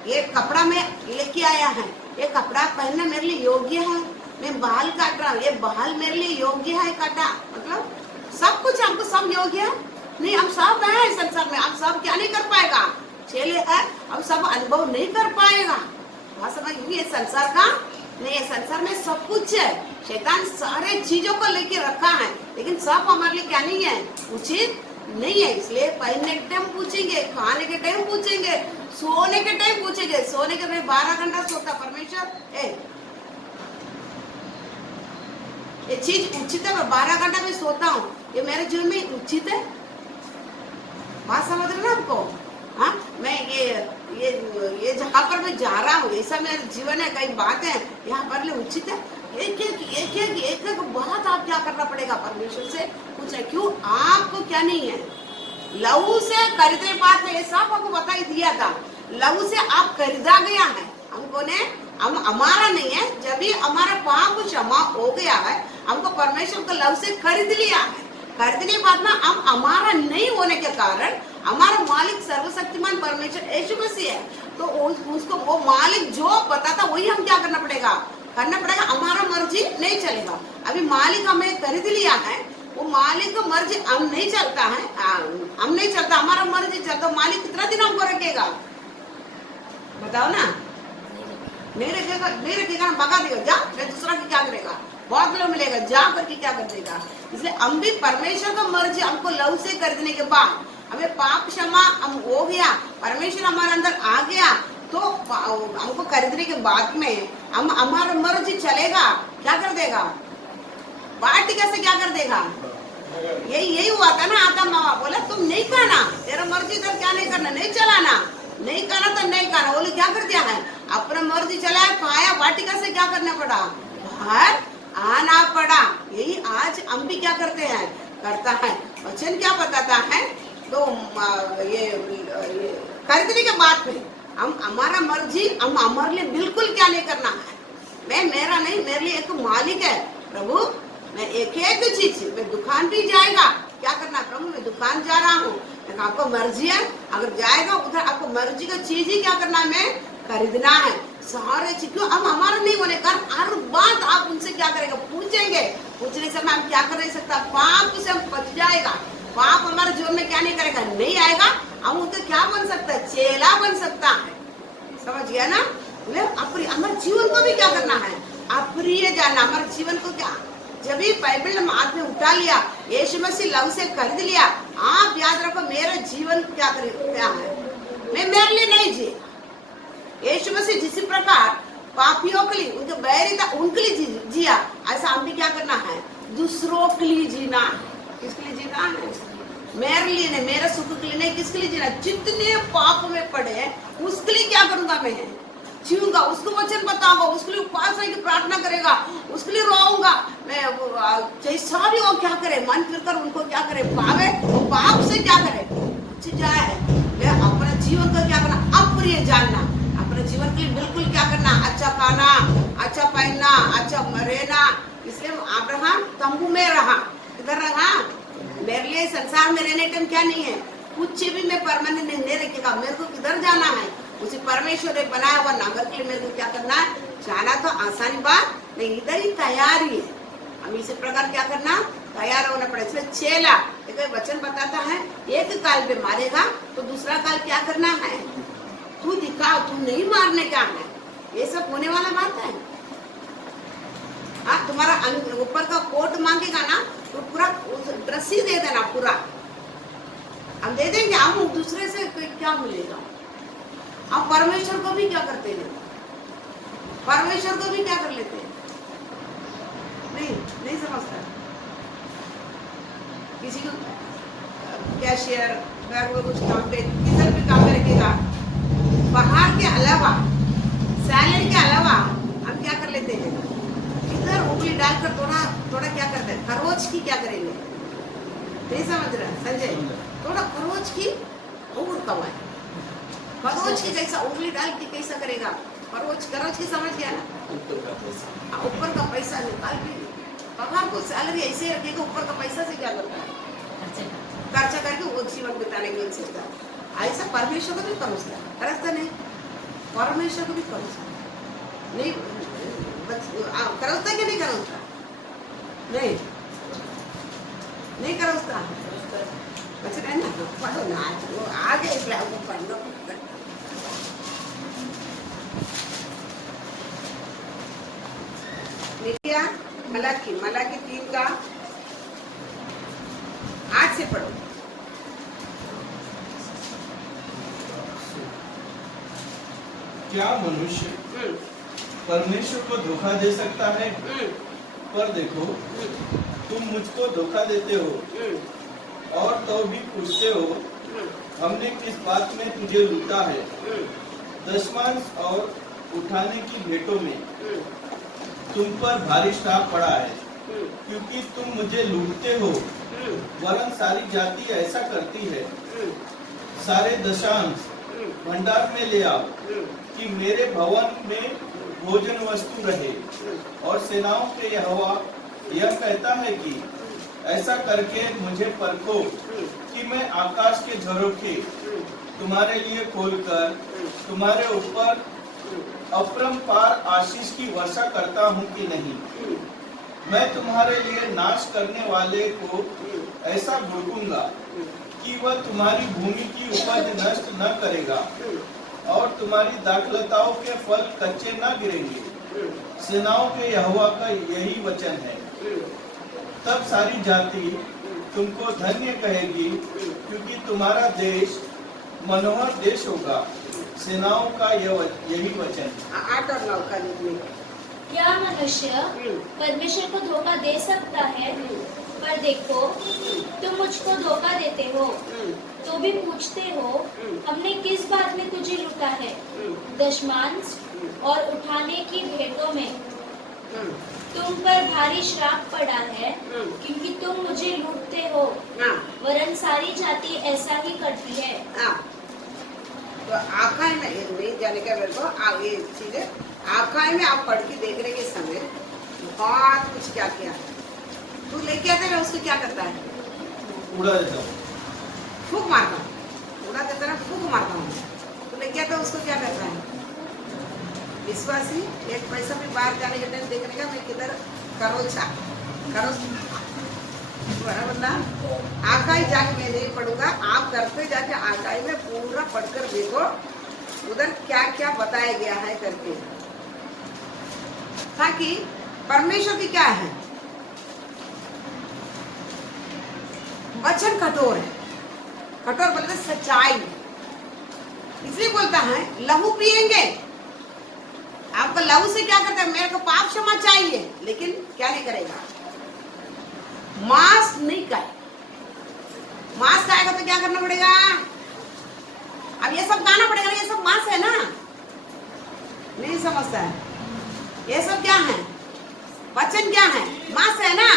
ये कपड़ा मैं लेके आया है, ये कपड़ा पहनना मेरे लिए योग्य है, मैं बाल काट रहा हूँ, ये बाल मेरे लिए योग्य है काटा। मतलब सब कुछ हमको सब योग्य है नहीं, हम सब है संसार में, हम सब क्या नहीं कर पाएगा, चेले है, हम सब अनुभव नहीं कर पाएगा। वहाँ समझ ये संसार का नहीं, ये संसार में सब कुछ है। शैतान सारे चीजों को लेके रखा है, लेकिन सब हमारे लिए क्या नहीं है, उचित नहीं है। इसलिए पहनने के टाइम पूछेंगे, खाने के टाइम पूछेंगे, सोने के टाइम पूछेंगे। सोने के मैं 12 घंटा सोता, परमेश्वर ये चीज उचित है, मैं 12 घंटा में सोता हूँ, ये मेरे जीवन में उचित है? बात समझ रहे ना आपको? हाँ, मैं ये जहाँ पर मैं जा रहा हूँ, ऐसा मेरा जीवन है, कई बात है यहाँ पर लिए उचित है। एक बात आप क्या करना पड़ेगा, परमेश्वर से पूछे, क्यों आपको क्या नहीं है। लहू से खरीदने बात है, ये सब आपको बता ही दिया था। लहू से आप खरीदा गया है, हमको ने हम हमारा नहीं है। जब भी हमारा पाप क्षमा हो गया है, हमको परमेश्वर को लहू से खरीद लिया है। खरीदने बाद में हम हमारा नहीं होने के कारण हमारा मालिक सर्वशक्तिमान परमेश्वर यीशु मसीह है, तो उसको वो मालिक जो बताता वही हम क्या करना पड़ेगा, हमारा मर्जी नहीं चलेगा। अभी मालिक हमें खरीद लिया है, वो मालिक का मर्जी हम नहीं चलता है, हम नहीं चलता, हमारा मर्जी चलता, मालिक कितना दिन हमको रखेगा, बताओ ना? नहीं रखेगा ना, भगा देगा, जा फिर दूसरा की क्या करेगा, बहुत लोग मिलेगा, जा करके क्या कर देगा। इसलिए हम भी परमेश्वर का मर्जी हमको लव से खरीदने के बाद हमें पाप क्षमा हम हो गया, परमेश्वर हमारे अंदर आ गया, तो हमको खरीदने के बाद में हम हमारा मर्जी चलेगा, क्या कर देगा, वाटिका से क्या कर देगा। यही हुआ था ना, आदम मामा बोला तुम नहीं खाना, तेरा मर्जी इधर क्या नहीं करना, नहीं चलाना, नहीं खाना तो नहीं खाना। बोले क्या कर दिया है, अपना मर्जी चलाया, खाया, वाटिका से क्या करना पड़ा, बाहर आना पड़ा। यही आज हम भी क्या करते हैं, करता है। वचन क्या बताता है, तो ये खरीदने के बाद में हम हमारा मर्जी हम हमारे लिए बिल्कुल क्या नहीं करना है। मैं मेरा नहीं, मेरे लिए एक मालिक है प्रभु, मैं एक चीज, मैं दुकान भी जाएगा, क्या करना प्रभु, मैं दुकान जा रहा हूँ, आपको मर्जी है, अगर जाएगा उधर आपको मर्जी का चीज ही क्या करना है, मैं खरीदना है। सारे चीज क्यों हम हमारा नहीं होने कारण हर बात आप उनसे क्या करेगा, पूछेंगे। पूछने से हम क्या कर नहीं सकता, पाप से हम बच जाएगा, पाप हमारे जीवन में क्या नहीं करेगा, नहीं आएगा। हम उनका क्या बन सकता है, चेला बन सकता है। समझ गया ना? हमारे जीवन को भी क्या करना है, अप्रिय जानना। हमारे जीवन को क्या, जब भी बाइबल हम हाथ में उठा लिया, यीशु मसीह लव से खरीद लिया, आप याद रखो मेरा जीवन क्या है, मैं मेरे लिए नहीं जी। यीशु मसीह जिस प्रकार पापियों के लिए, उनके बैरी था उनके लिए जिया, ऐसा हम भी क्या करना है, दूसरों के लिए जीना। किसके लिए जीना है, मेरे लिए नहीं, मेरे सुख के लिए नहीं, किसके लिए जीना, जितने पाप में पड़े हैं उसके लिए क्या करूंगा, मैं जीऊंगा, उसको वचन बताऊंगा, उसके लिए उपवास की प्रार्थना करेगा, उसके लिए रोऊंगा मैं, जैसा भी वो क्या करे, मन फिर कर उनको क्या करे, पावे वो पाप से क्या करे, बच जाए। मैं अपना जीवन का क्या करना, अप्रिय जानना, अपने जीवन के लिए बिल्कुल क्या करना, अच्छा खाना, अच्छा पहनना, अच्छा रहना। इसलिए अब्राहम तंबू में रहा, किधर रहा, मेरे लिए संसार में रहने टाइम क्या नहीं है, कुछ भी मैं परमानेंट नहीं रखेगा, मेरे को किधर जाना है, उसे परमेश्वर ने बनाया हुआ नगर के लिए मेरे को क्या करना है, जाना तो आसानी बात नहीं, इधर ही तैयारी है। हम इसी प्रकार क्या करना, तैयार होना पड़ेगा। इसलिए चेला एक वचन बताता है, एक काल में मारेगा तो दूसरा काल क्या करना है, तू दिखा, तू नहीं मारने का है। ये सब होने वाला बात है। हाँ, तुम्हारा ऊपर का कोट मांगेगा ना तो पूरा ड्रेस ही दे देना पूरा, हम दे देंगे। हम दूसरे से क्या मिलेगा। हम परमेश्वर को भी क्या करते हैं, परमेश्वर को भी क्या कर लेते हैं। नहीं समझता। किसी को कैशियर, बैंक में कुछ काम पे, किधर भी काम में रखेगा, बाहर के अलावा, सैलरी के अलावा हम क्या कर लेते हैं, इधर उंगली डालकर थोड़ा क्या करते हैं, खरोच की क्या करेंगे। नहीं समझ रहा संजय, थोड़ा खरोच की और कमाए। खरोच की कैसा उंगली डाल के कैसा करेगा, खरोच की समझ गया ना, ऊपर का पैसा निकाल के पगार को सैलरी ऐसे रखेगा, ऊपर का पैसा से क्या करता है, खर्चा करके वो जीवन बिताने के लिए सोचता है। ऐसा परमेश्वर को भी करोसता है, करता नहीं, परमेश्वर को भी करोसता नहीं, करोसता कि नहीं करोसता, नहीं करोसता। बच्चे है ना, पढ़ो ना, वो आगे इसलिए आपको पढ़ना पड़ता है। देखिए मलाकी 3 का 8 से पढ़ो। क्या मनुष्य परमेश्वर को धोखा दे सकता है? पर देखो, तुम मुझको धोखा देते हो और तो भी पूछते हो, हमने किस बात में तुझे लूटा है? दशमांश और उठाने की भेंटों में तुम पर भारी श्राप पड़ा है, क्योंकि तुम मुझे लूटते हो। वरन सारी जाति ऐसा करती है, सारे दशांश भंडार में ले आओ, कि मेरे भवन में भोजन वस्तु रहे। और सेनाओं के यहोवा यह कहता है कि ऐसा करके मुझे परखो, कि मैं आकाश के झरोखे तुम्हारे लिए खोलकर तुम्हारे ऊपर अपरंपार आशीष की वर्षा करता हूँ कि नहीं। मैं तुम्हारे लिए नाश करने वाले को ऐसा भड़कूंगा कि वह तुम्हारी भूमि की उपज नष्ट न करेगा, और तुम्हारी दाखलताओं के फल कच्चे न गिरेंगे। सेनाओं के यहोवा का यही वचन है। तब सारी जाति तुमको धन्य कहेगी, क्योंकि तुम्हारा देश मनोहर देश होगा। सेनाओं का यही वचन है। 8 और 9 का लिखने। क्या मनुष्य परमेश्वर को धोखा दे सकता है? पर देखो, तुम मुझको धोखा देते हो, तो भी पूछते हो, हमने किस बात में तुझे लूटा है? दशमांश और उठाने की भेंटों में तुम पर भारी श्राप पड़ा है, क्योंकि तुम मुझे लूटते हो। वरन सारी जाति ऐसा ही करती है। तो आखाई में नहीं जाने का मेरे को आगे चीजें, आखाई में आप पढ़ के देखने के समय बहुत कुछ क्या किया। तू लेके आता है, उसको क्या करता है, उड़ा देता हूँ, फूक मारता हूँ, उड़ा देता है, फूक मारता हूँ। तू लेके आता है, उसको क्या करता है, विश्वासी एक पैसा भी बाहर जाने के टाइम देखने का, मैं किधर करोचा बना आकाई जाके मैं नहीं पढ़ूंगा, आप करते जाके आकाई में पूरा पढ़कर देखो उधर क्या क्या बताया गया है करके, ताकि परमेश्वर की क्या है, वचन कठोर है। कठोर बोलते सच्चाई, इसलिए बोलता है लहू पिएंगे। आपका लहू से क्या करता है, मेरे को पाप क्षमा चाहिए, लेकिन क्या नहीं करेगा, मांस नहीं खाए। मांस खाएगा तो क्या करना पड़ेगा, अब ये सब खाना पड़ेगा, ये सब मांस है ना, नहीं समझता है। ये सब क्या है, वचन क्या है, मांस है ना।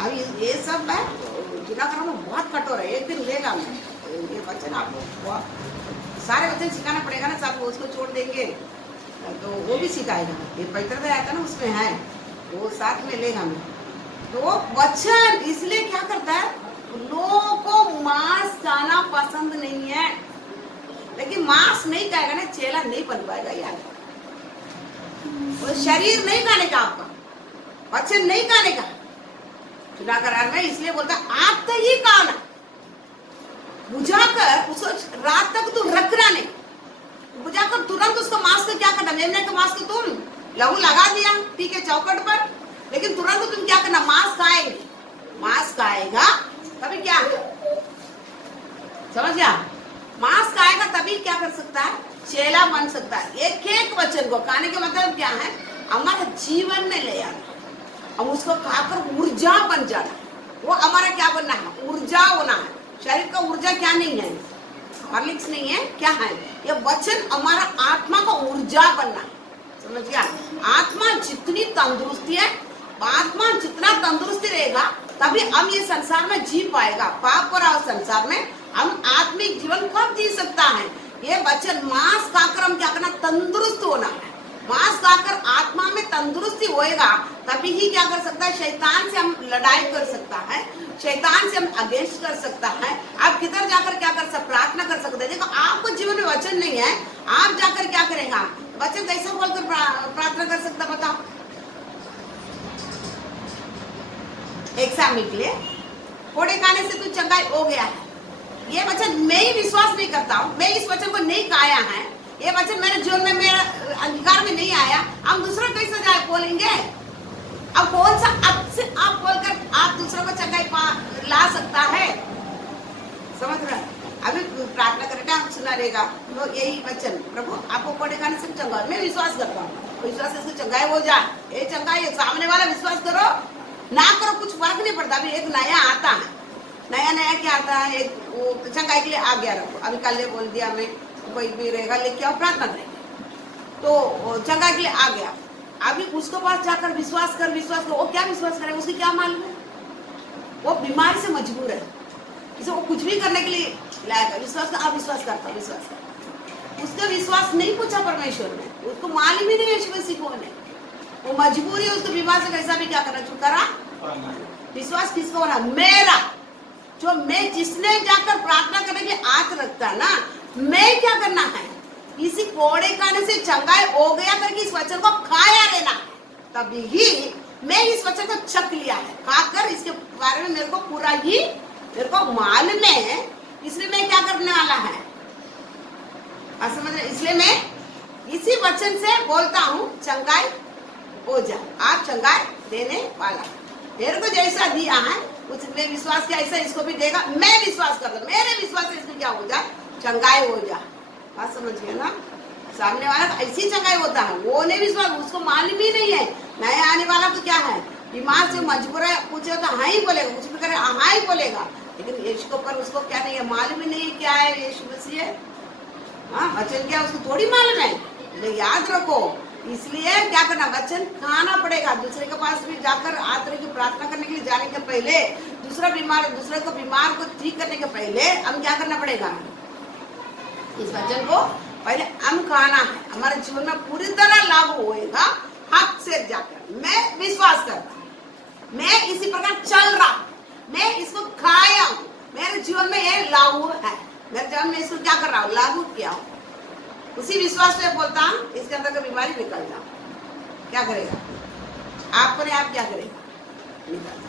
अब ये सब है चुना करना बहुत कठोर है, एक दिन लेगा मैं ये वचन आपको सारे वचन सिखाना पड़ेगा ना, सब उसको छोड़ देंगे तो वो भी सिखाएगा। ये पवित्रता आता ना उसमें है, वो साथ में लेगा मैं। तो वचन इसलिए क्या करता है, लोगों को मांस खाना पसंद नहीं है, लेकिन मांस नहीं खाएगा ना चेला नहीं बन पाएगा यार। वो शरीर नहीं खाने का, आपका वचन नहीं खाने का। चुना करार में इसलिए बोलता आप तो ही खाना, बुझाकर उसको रात तक तू रखना नहीं, बुझाकर तुरंत उसको मांस को क्या करना, मेमने के मांस को तुम लहू लगा दिया पी के चौकट पर, लेकिन तुरंत तुम क्या करना, मांस खाएंगे। मांस खाएगा तभी क्या, समझ गया, मांस खाएगा तभी क्या कर सकता है, चेला बन सकता है। एक एक वचन को खाने का मतलब क्या है, हमारे जीवन में ले आना, हम उसको खाकर ऊर्जा बन जाना, वो हमारा क्या बनना है, ऊर्जा होना है। शरीर का ऊर्जा क्या नहीं है, हॉर्लिक्स नहीं है, क्या है, ये वचन हमारा आत्मा का ऊर्जा बनना है। समझ गया, आत्मा जितनी तंदुरुस्ती है, आत्मा जितना तंदुरुस्ती रहेगा तभी हम ये संसार में जी पाएगा। पाप और संसार में हम आत्मिक जीवन कब जी सकता है, ये वचन मांस खाकर हम क्या करना, तंदुरुस्त होना है। मांस खाकर आत्मा में तंदुरुस्ती होएगा तभी ही क्या कर सकता है, शैतान से हम लड़ाई कर सकता है, शैतान से हम अगेंस्ट कर सकता है। आप किधर जाकर क्या कर सकते, प्रार्थना कर सकते हैं। देखो आपको जीवन में वचन नहीं है, आप जाकर क्या करेगा, वचन कैसे बोलकर प्रार्थना कर सकता, बताओ। एग्जाम के लिए कोड़े खाने से तू चंगाई हो गया है, ये वचन मैं ही विश्वास नहीं करता हूँ, मैं इस वचन को नहीं खाया है, ये वचन मेरे जीवन में, मेरा अंगीकार में नहीं आया, हम दूसरा कैसे जाए बोलेंगे। अब कौन सा आपसे आप बोलकर आप दूसरों को चंगाई ला सकता है, समझ रहे। अभी प्रार्थना करेगा, हम सुना रहेगा तो यही वचन, प्रभु आपको कोड़े खाने से चंगा, मैं विश्वास करता हूँ, विश्वास से चंगाई हो जाए, ये चंगाई, सामने वाला विश्वास करो ना करो कुछ फर्क नहीं पड़ता। अभी एक नया आता है, नया नया क्या आता है, एक वो चंगाई के लिए आ गया रखो, अभी कल बोल दिया मैं कोई भी रहेगा लेके आओ प्रार्थना करेंगे, तो चंगाई के लिए आ गया। अभी उसके पास जाकर विश्वास कर, वो क्या विश्वास करे, उसकी क्या मालूम है, वो बीमारी से मजबूर है, इसे वो कुछ भी करने के लिए लायक है, विश्वास कर, विश्वास करता, विश्वास कर, उसका विश्वास नहीं पूछा परमेश्वर ने, उसको मालूम ही नहीं है शिव सिंह ने, वो मजबूरी है उसको बीमार से कैसा भी क्या करना, छुटकारा। विश्वास किसको हो रहा, मेरा, जो मैं जिसने जाकर प्रार्थना करने की आंच रखता ना, मैं क्या करना है, इसी कोड़े खाने से चंगाई हो गया करके इस वचन को खाया लेना, तभी ही मैं इस वचन को चख लिया है, खाकर इसके बारे में मेरे को पूरा ही मेरे को मालूम है, इसलिए मैं क्या करने वाला है, आप समझ रहे, इसलिए मैं इसी वचन से बोलता हूँ चंगाई हो जा, आप चंगाई देने वाला, मेरे को जैसा दिया है उसमें विश्वास किया, ऐसा इसको भी देगा, मैं विश्वास करता, मेरे विश्वास से इसको क्या हो जाए, चंगाई हो जा। बात समझ गए ना, सामने वाला ऐसी चंगाई होता है, वो नहीं विश्वास, उसको मालूम ही नहीं है, नया आने वाला को क्या है, बीमार से मजबूर है, पूछे तो हाँ ही बोलेगा, कुछ भी करे हाँ ही बोलेगा, लेकिन यीशु को पर उसको क्या नहीं है, मालूम ही नहीं क्या है यीशु मसीह है, हाँ वचन क्या उसको थोड़ी मालूम है, याद रखो। इसलिए क्या करना, वचन खाना पड़ेगा, दूसरे के पास भी जाकर आतर की प्रार्थना करने के लिए जाने के पहले, दूसरे को बीमार को ठीक करने के पहले हम क्या करना पड़ेगा, इस वचन को पहले हम खाना है, हमारे जीवन में पूरी तरह लागू होएगा, हक से जाकर मैं विश्वास करता हूँ, मैं इसी प्रकार चल रहा हूँ, मैं इसको खाया हूँ, मेरे जीवन में ये लागू है, मेरे जीवन में इसको क्या कर रहा हूँ, लागू किया हूँ, उसी विश्वास से बोलता हूँ इसके अंदर का बीमारी निकल जाओ, क्या करेगा, आपको ने आप क्या करेगा, निकल।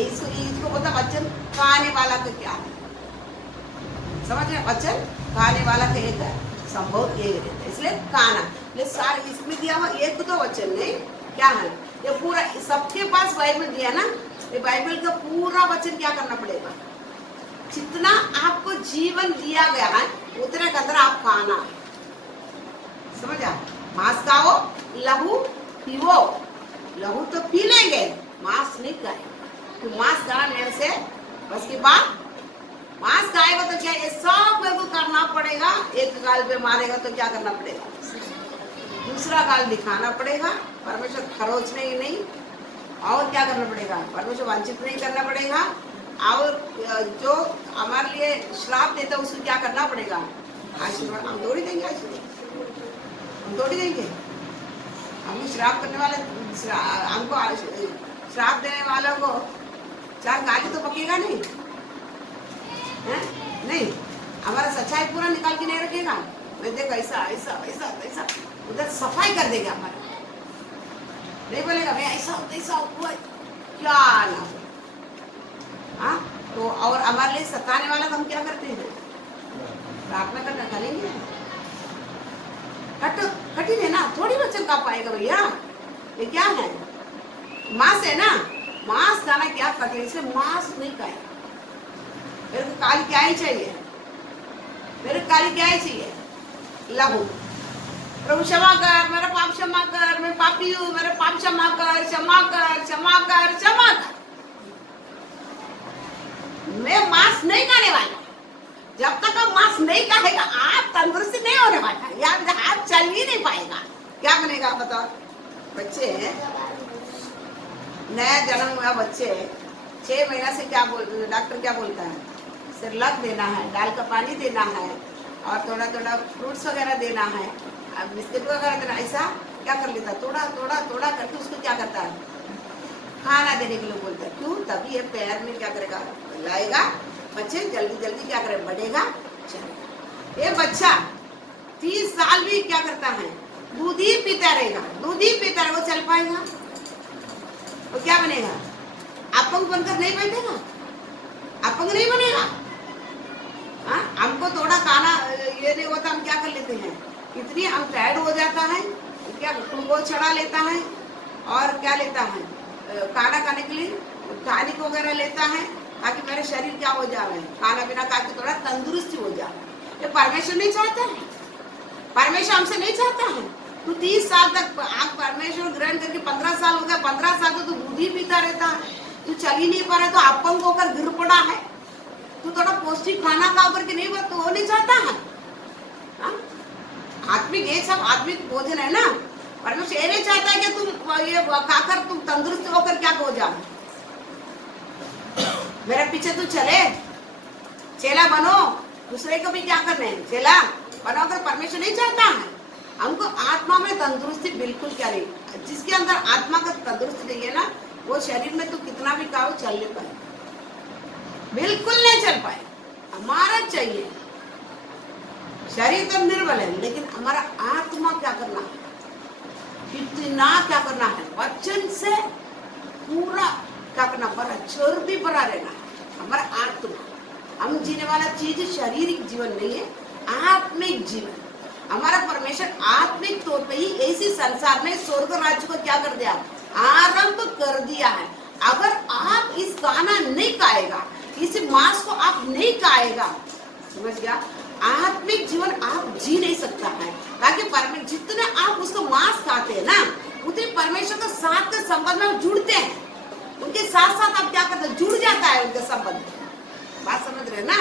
इसको बोलता वचन खाने वाला का क्या है, समझ रहे, वचन खाने वाला का एक संभव ये रहता है, इसलिए खाना, सारे इसमें दिया हुआ एक तो वचन नहीं क्या है, ये पूरा सबके पास बाइबल दिया ना, ये बाइबल का पूरा वचन क्या करना पड़ेगा, जितना आपको जीवन दिया गया है उतने के अंदर आप खाना, समझ आ, मांस खाओ, लहू पीवो, लहू तो पी लेंगे, मांस नहीं खाए, तो मांस खाना मेरे से बस की बात, मांस खाएगा तो क्या ये सब मेरे को करना पड़ेगा, एक गाल पे मारेगा तो क्या करना पड़ेगा, दूसरा गाल दिखाना पड़ेगा, परमेश्वर खरोचने ही नहीं, और क्या करना पड़ेगा, परमेश्वर वंचित नहीं करना पड़ेगा, और जो हमारे लिए श्राप देता है उसको क्या करना पड़ेगा, आशीर्वाद हम थोड़ी देंगे, आशीर्वाद हम थोड़ी देंगे, हमको श्राप करने वाले, हमको श्राप देने वालों को चार गाली तो पकेगा नहीं है? नहीं, हमारा सच्चाई पूरा निकाल के नहीं रखेगा, मैं देखो ऐसा ऐसा ऐसा ऐसा उधर सफाई कर देगा हमारा, नहीं बोलेगा मैं ऐसा हूँ ऐसा हूँ, क्या ना हो। हाँ, तो और हमारे लिए सताने वाला हम क्या करते हैं? प्रार्थना करना करेंगे। कठिन है ना, थोड़ी वचन का पाएगा भैया। ये क्या है? मांस है ना, मांस खाना क्या कठिन, इसलिए मांस नहीं खाए। मेरे को काली क्या ही चाहिए, मेरे को काली क्या ही चाहिए? लहू। प्रभु क्षमा कर, मेरा पाप क्षमा कर, मैं पापी हूँ, मेरा पाप क्षमा कर, क्षमा कर, क्षमा कर, क्षमा कर। मैं मांस नहीं खाने वाला। जब तक आप मांस नहीं खाएगा आप तंदुरुस्त नहीं होने वाला, या आप चल ही नहीं पाएगा। क्या बनेगा बताओ? बच्चे नया जन्म हुआ बच्चे 6 महीना से क्या बोलते, डॉक्टर क्या बोलता है? सिरलक देना है, दाल का पानी देना है, और थोड़ा थोड़ा फ्रूट्स वगैरह देना है, बिस्किट वगैरह देना। ऐसा क्या कर लेता है? थोड़ा थोड़ा थोड़ा करके उसको क्या करता है? खाना देने के लिए बोलता है। क्यों? तभी ये पैर में क्या करेगा? लाएगा, बच्चे जल्दी जल्दी क्या करे? बढ़ेगा, चलेगा। ये बच्चा 30 साल भी क्या करता है? दूध ही पीता रहेगा, दूध ही पीता रहेगा। वो चल पाएगा? वो क्या बनेगा? अपंग बनकर नहीं बैठेगा, अपंग नहीं बनेगा। हाँ, हमको थोड़ा खाना ये नहीं होता, हम क्या कर लेते हैं? इतनी हम टायर्ड हो जाता है, क्या ग्लूकोज चढ़ा लेता है, और क्या लेता है? खाना खाने के लिए टॉनिक वगैरह लेता है, ताकि मेरा शरीर क्या हो जाए? खाना पीना खा के थोड़ा तंदुरुस्ती हो जाए। ये परमेश्वर नहीं चाहता है, परमेश्वर हमसे नहीं चाहता है। तू 30 साल तक आप परमेश्वर ग्रहण करके 15 साल हो गया, 15 साल तो तू दूध ही पीता रहता है, तू चल ही नहीं पा रहा, तो अपंग होकर गिर पड़ा है। तू थोड़ा पौष्टिक खाना खा करके नहीं, तो वो नहीं चाहता है। आत्मिक, ये सब आत्मिक भोजन है ना। परमेश्वर ये नहीं चाहता है कि तुम ये खाकर तुम तंदुरुस्त होकर क्या हो जाओ। मेरे पीछे तू चले, चेला बनो, दूसरे को भी क्या करना है? चेला बनो। अगर परमेश्वर नहीं चाहता है हमको आत्मा में तंदुरुस्ती, बिल्कुल क्या नहीं। जिसके अंदर आत्मा का तंदुरुस्ती नहीं है ना, वो शरीर में तू कितना भी खाओ चल नहीं पाए, बिल्कुल नहीं चल पाए। हमारा चाहिए शरीर तो निर्बल है, लेकिन हमारा आत्मा क्या करना है? कितना क्या करना है? वचन से पूरा क्या करना? बड़ा चर्बी भरा रहना है हमारा आत्मा। हम जीने वाला चीज शारीरिक जीवन नहीं है, आत्मिक जीवन। हमारा परमेश्वर आत्मिक तौर पे ही ऐसी संसार में स्वर्ग राज्य को क्या कर दिया? आरंभ कर दिया है। अगर आप इस खाना नहीं खाएगा, इस मांस को आप नहीं खाएगा, समझ गया? आत्मिक जीवन आप जी नहीं सकता है। ताकि परमेश्वर जितने आप उसको मांस खाते हैं ना, उतने परमेश्वर के साथ के संबंध में जुड़ते हैं। उनके साथ साथ आप क्या करते हैं? जुड़ जाता है उनके संबंध। बात समझ रहे ना?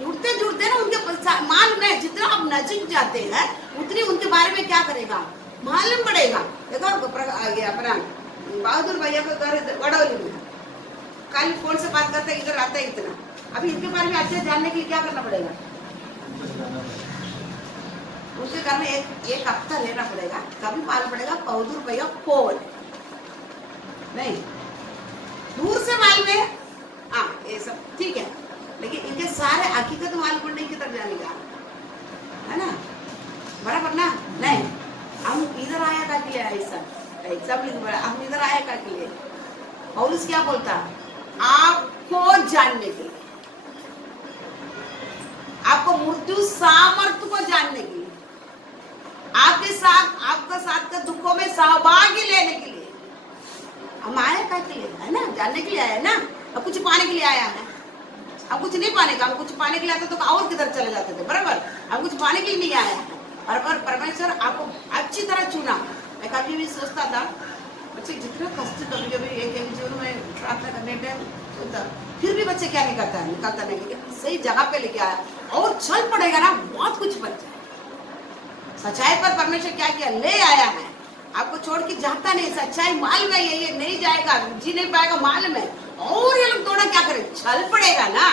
जुड़ते जुड़ते ना उनके मालूम है, जितना आप नजीक जाते हैं उतनी उनके बारे में क्या करेगा? मालूम पड़ेगा। देखो अपना बहादुर भैया का घर वडोली में, कल फोन से बात करते इधर आता है इतना। अभी इनके बारे में अच्छे जानने के लिए क्या करना पड़ेगा? उनके घर में एक हफ्ता लेना पड़ेगा, कभी मालूम पड़ेगा बहादुर भैया कौन नहीं। दूर से मालूम है, हाँ ये सब ठीक है, लेकिन इनके सारे हकीकत मालूम पड़ने की तरफ जाने का है ना, बराबर ना? नहीं, हम इधर आया का के लिए ऐसा हम इधर आया का के लिए पौलुस क्या बोलता? आपको जानने के लिए, आपको मृत्यु सामर्थ्य को जानने के लिए, आपके साथ आपका साथ के दुखों में सहभागी लेने के लिए हम आए का के लिए, है ना? जानने के लिए आया ना। अब कुछ पाने के लिए आया है, अब कुछ नहीं पाने का। हम कुछ पाने के लिए आते तो और किधर चले जाते थे, बराबर? अब कुछ पाने के लिए नहीं आया है। और परमेश्वर आपको अच्छी तरह चुना। मैं कभी भी सोचता था बच्चे जितना कष्ट कभी कभी एक जीवन में प्रार्थना करने टाइम होता, फिर भी बच्चे क्या नहीं करता है? निकलता नहीं, लेकिन सही जगह पे लेके आया और चल पड़ेगा ना, बहुत कुछ बन जाए। सच्चाई पर परमेश्वर क्या किया? ले आया है, आपको छोड़ के जाता नहीं। सच्चाई मालूम है, ये नहीं जाएगा, जी नहीं पाएगा, मालूम है। और ये लोग थोड़ा क्या करे? चल पड़ेगा ना,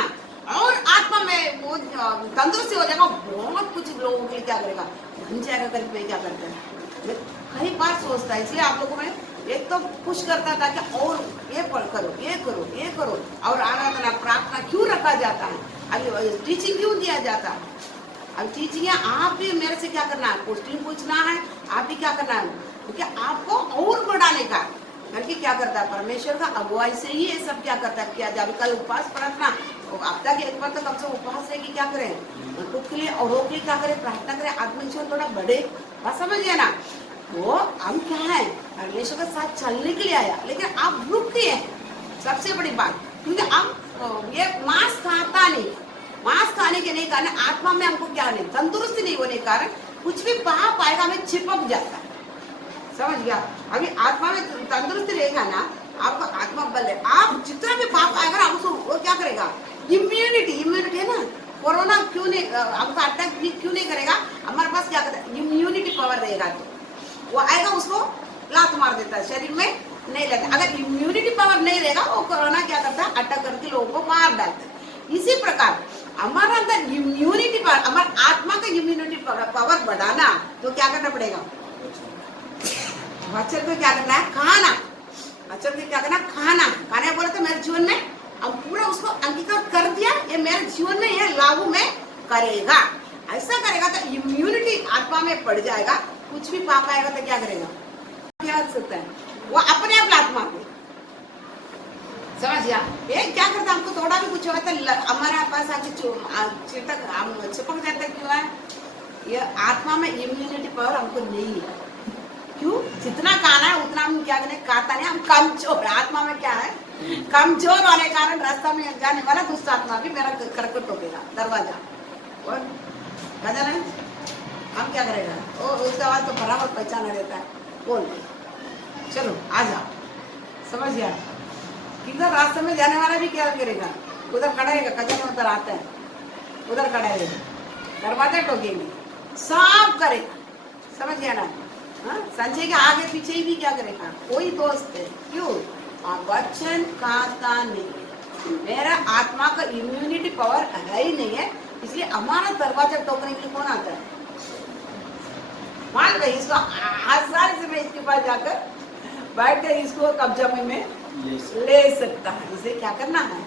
और आत्मा में वो तंदुरुस्ती हो जाएगा। बहुत कुछ लोगों के लिए क्या करेगा? बन जाएगा। करीब में क्या करता है? मैं कई बार सोचता है, इसलिए आप लोगों में एक तो खुश करता था कि और ये पढ़ करो, ये करो, ये करो, और आराधना प्रार्थना क्यों रखा जाता है? अभी टीचिंग क्यों दिया जाता है? अब टीचिंग है, आप भी मेरे से क्या करना है? क्वेश्चन पूछना है, आप भी क्या करना है? क्योंकि आपको और बढ़ाने का, क्योंकि क्या करता है परमेश्वर का अगुवाई से ही ये सब क्या करता है। क्या जब कल उपवास प्रार्थना अब तक एक बार तो कम से उपवास है कि क्या करें, खुद के लिए औरों के लिए क्या करें, प्रार्थना करें, आत्मजीवन थोड़ा बढ़े। बात समझिए ना। तो हम क्या है परमेश्वर के साथ चलने के लिए आया, लेकिन आप रुक गए हैं। सबसे बड़ी बात, क्योंकि हम ये मांस खाता नहीं, मांस खाने के नहीं कारण आत्मा में हमको क्या नहीं, तंदुरुस्ती नहीं होने के कारण कुछ भी पाप आएगा हमें चिपक जाता है। समझ गया। अभी आत्मा में तंदुरुस्ती रहेगा ना, आपका आत्मा बल है, आप जितना भी पाप आएगा ना उसको वो क्या करेगा, इम्यूनिटी है ना। कोरोना क्यों नहीं हमको अटैक क्यों नहीं करेगा, हमारे पास क्या करता है इम्यूनिटी पावर रहेगा, तो वो आएगा उसको लात मार देता है, शरीर में नहीं लगता। अगर इम्यूनिटी पावर नहीं रहेगा वो कोरोना क्या करता है, अटैक करके लोगों को मार डालता है। इसी प्रकार हमारा अंदर इम्यूनिटी पावर, हमारे आत्मा का इम्यूनिटी पावर बढ़ाना तो क्या करना पड़ेगा, वचन को क्या करना है, खाना। वचन को क्या करना, खाना बोले तो मेरे जीवन में हम पूरा उसको अंगीकार कर दिया, ये मेरे जीवन में ये लागू में करेगा। ऐसा करेगा तो इम्यूनिटी आत्मा में पड़ जाएगा, कुछ भी पाप आएगा तो क्या करेगा, क्या कर सकता है वो अपने आप आत्मा को। समझ गया। ये क्या करता है, हमको थोड़ा भी कुछ होता है हमारे पास आके चिपक जाता, क्यों है, ये आत्मा में इम्यूनिटी पावर हमको नहीं है। क्यों, जितना खाना है उतना हम क्या करें, खाता नहीं, हम कमजोर, आत्मा में क्या है कमजोर होने कारण रास्ता में जाने वाला दुष्ट आत्मा भी मेरा करकट टोकेगा दरवाजा, और है हम क्या करेगा, और उसके बाद तो बराबर पहचाना रहता है, बोल चलो आ जाओ। समझ गया। किधर रास्ते में जाने वाला भी क्या करेगा, उधर खड़ा रहेगा, कजन उधर आता है उधर खड़ा रहेगा, दरवाजा टोकेंगे, सब करेगा। समझ गया ना। संजय के आगे पीछे ही भी क्या करेगा, कोई दोस्त है। क्यों, वचन खाता नहीं, मेरा आत्मा का इम्यूनिटी पावर है ही नहीं है, इसलिए हमारा दरवाजा टोकने के लिए कौन आता है, मान लो इसको आसानी से मैं इसके पास जाकर बैठ कर इसको कब्जा में ले सकता है। इसे क्या करना है,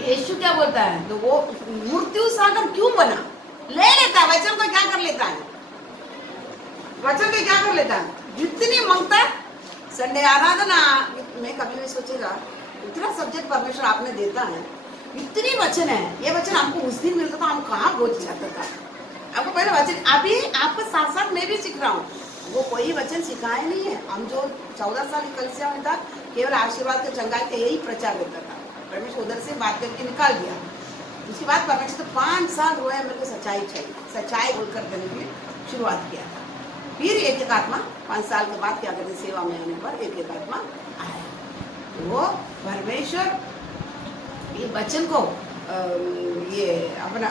यीशु क्या बोलता है, तो वो मृत्यु सागर क्यों बना, ले लेता है वचन को, क्या कर लेता है, वचन को क्या कर लेता है, जितनी मांगता है। संडे आराधना में कभी भी सोचेगा इतना सब्जेक्ट परमेश्वर आपने देता है, इतनी वचन है, ये वचन हमको उस दिन मिलता था, हम कहाँ पहुंच जाता था। आपको पहले वचन, अभी आपको साथ साथ मैं भी सीख रहा हूँ, वो कोई वचन सिखाया नहीं है। हम जो 14 साल कलीसिया में था, केवल आशीर्वाद के चंगाई का यही प्रचार देता था। परमेश्वर उधर से बात करके निकाल दिया। उसके बाद परमेश्वर तो 5 साल हुए मेरे को सच्चाई चाहिए, सच्चाई बोलकर देने के लिए शुरुआत किया था। फिर एक एक आत्मा 5 साल के बाद क्या करते, सेवा में आने पर एक एक आत्मा आया। वो परमेश्वर ये वचन को ये अपना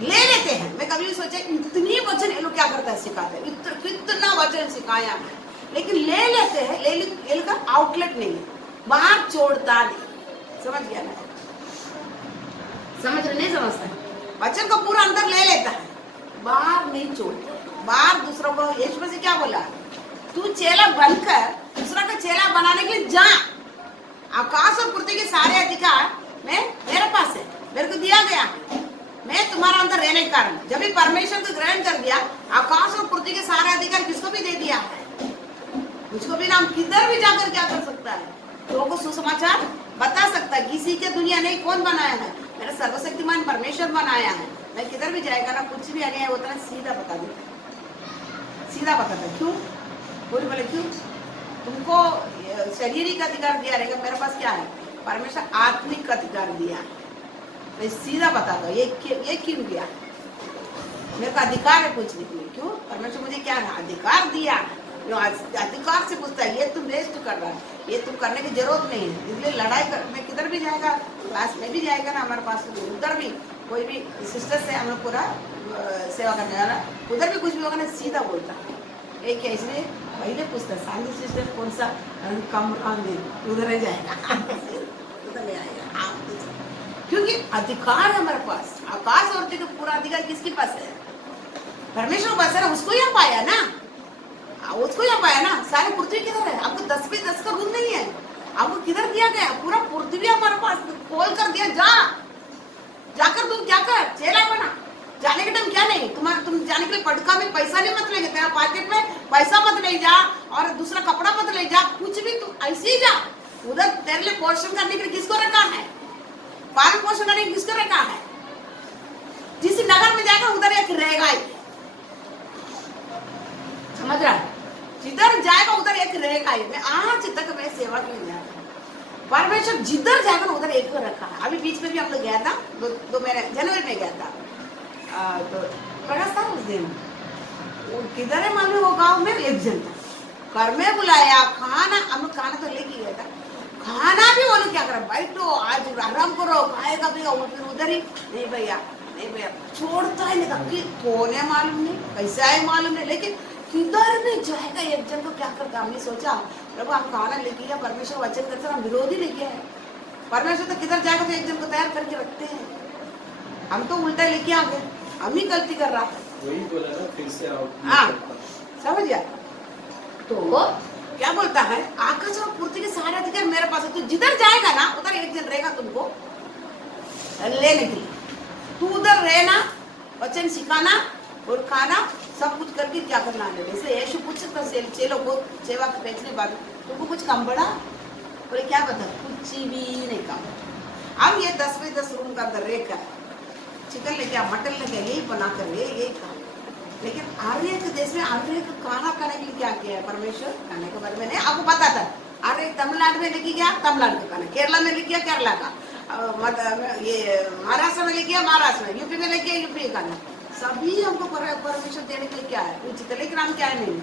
ले लेते हैं। मैं कभी सोचा इतनी वचन ये लोग क्या करता है, सिखाते हैं, कितना वचन सिखाया है, लेकिन ले लेते हैं, ले का आउटलेट नहीं है, बाहर छोड़ता नहीं। समझ गया ना, समझ नहीं समझता, वचन को पूरा अंदर ले लेता है, बाहर नहीं छोड़ता। बाहर दूसरों को, यीशु मसीह क्या बोला, तू चेला बनकर दूसरा का चेला बनाने के लिए जा, आकाश और पृथ्वी के सारे अधिकार मेरे पास है, मेरे को दिया गया, मैं तुम्हारा अंदर रहने के कारण। जब भी परमेश्वर को ग्रहण कर दिया, आकाश और पृथ्वी के सारे अधिकार किसको भी दे दिया है, मुझको भी नाम किधर भी जाकर क्या कर सकता है, लोगों को सुसमाचार बता सकता है। किसी के दुनिया नहीं, कौन बनाया है, मेरा सर्वशक्तिमान परमेश्वर बनाया है। मैं किधर भी जाएगा ना, कुछ भी अन्याय होता है सीधा बता देता, सीधा बताता। क्यों बोले, बोले क्यों, तुमको शारीरिक अधिकार दिया रहेगा, मेरे पास क्या है, परमेश्वर आत्मिक अधिकार दिया है। मैं सीधा बताता हूँ, ये क्यों दिया, मेरे को अधिकार है पूछने के लिए। क्यों, परमेश्वर मुझे क्या है, अधिकार दिया। अधिकार से पूछता है, ये तुम वेस्ट कर रहा है, ये तुम करने की जरूरत नहीं है। इसलिए लड़ाई कर, मैं किधर भी जाएगा, क्लास में भी जाएगा ना हमारे पास, उधर भी कोई भी सिस्टर से हम लोग पूरा सेवा करने वाला, उधर भी कुछ भी होगा ना सीधा बोलता है। एक है, इसलिए पहले पूछता है सांगी सिस्टर कौन सा कम उधर नहीं जाएगा, उधर नहीं आएगा, क्योंकि अधिकार है हमारे पास। आकाश और पृथ्वी का पूरा अधिकार किसके पास है, परमेश्वर के पास है। उसको यहाँ पाया ना, उसको यहाँ पाया ना। सारी पृथ्वी किधर है, आपको 10 पे 10 का रूम नहीं है, आपको किधर दिया गया, पूरा पृथ्वी हमारे पास खोल कर दिया। जाकर तुम क्या कर, चेला बना, जाने के टाइम क्या नहीं, तुम जाने के लिए पटका में पैसा नहीं मत लेके, तेरा पॉकेट में पैसा मत ले जा और दूसरा कपड़ा मत ले जा, कुछ भी तुम ऐसे ही जा। उधर तेरे लिए पोषण करने के लिए किसको रखा है? पालन पोषण करने के लिए किसको रखा है? जिस नगर में जाएगा उधर एक रहेगा ही, समझ रहा है? जिधर जाएगा उधर एक रहेगा ही। मैं आज तक मैं सेवा के लिए गया, परमेश्वर जिधर जाएगा उधर एक को रखा है। अभी बीच में भी हम लोग गया था, दो महीने जनवरी में गया था, तो प्रकाश था उस दिन। वो किधर है मालूम? वो गांव में एक जन था, घर में बुलाया, खाना हम लोग खाना तो लेके गया था, खाना भी वो लोग क्या करा, बैठो आज आराम करो, खाएगा भी फिर उधर ही। नहीं भैया, नहीं भैया, छोड़ता ही नहीं था कि कौन है मालूम नहीं, कैसा है मालूम नहीं, लेकिन किधर भी जाएगा एक जन को क्या करता। हमने सोचा प्रभु हम खाना लेके गया, परमेश्वर वचन करते हम विरोधी लेके आए। परमेश्वर तो किधर जाएगा तो एक जन को तैयार करके रखते हैं, हम तो उल्टा लेके आ गए, हम ही गलती कर रहा था। वही बोला ना, फिर से आओ। हाँ, समझ गया? तो क्या बोलता है, आकाश और पृथ्वी के सारे अधिकार मेरे पास है, तू जिधर जाएगा ना उधर एक जन रहेगा तुमको लेने के लिए। तू उधर रहना, वचन सिखाना और खाना सब कुछ करके क्या करना है। वैसे यीशु पूछता चेलों को सेवा के बेचने बाद तुमको कुछ कम पड़ा? बोले क्या बता, कुछ भी नहीं कम। हम ये 10 बाई 10 रूम का अंदर रहकर चिकन लेके मटन लेके यही बना कर यही खा, लेकिन हर एक देश में हर एक खाना खाने के लिए क्या किया है परमेश्वर? खाने के बारे में नहीं आपको पता था। अरे तमिलनाडु में लेके गया तमिलनाडु का खाना, केरला में लेके गया केरला का, ये महाराष्ट्र में लेके गया महाराष्ट्र में, यूपी में लेके गया यूपी का खाना, सभी हमको परमेश्वर देने के लिए क्या है उचित। लेकिन हम क्या है नहीं,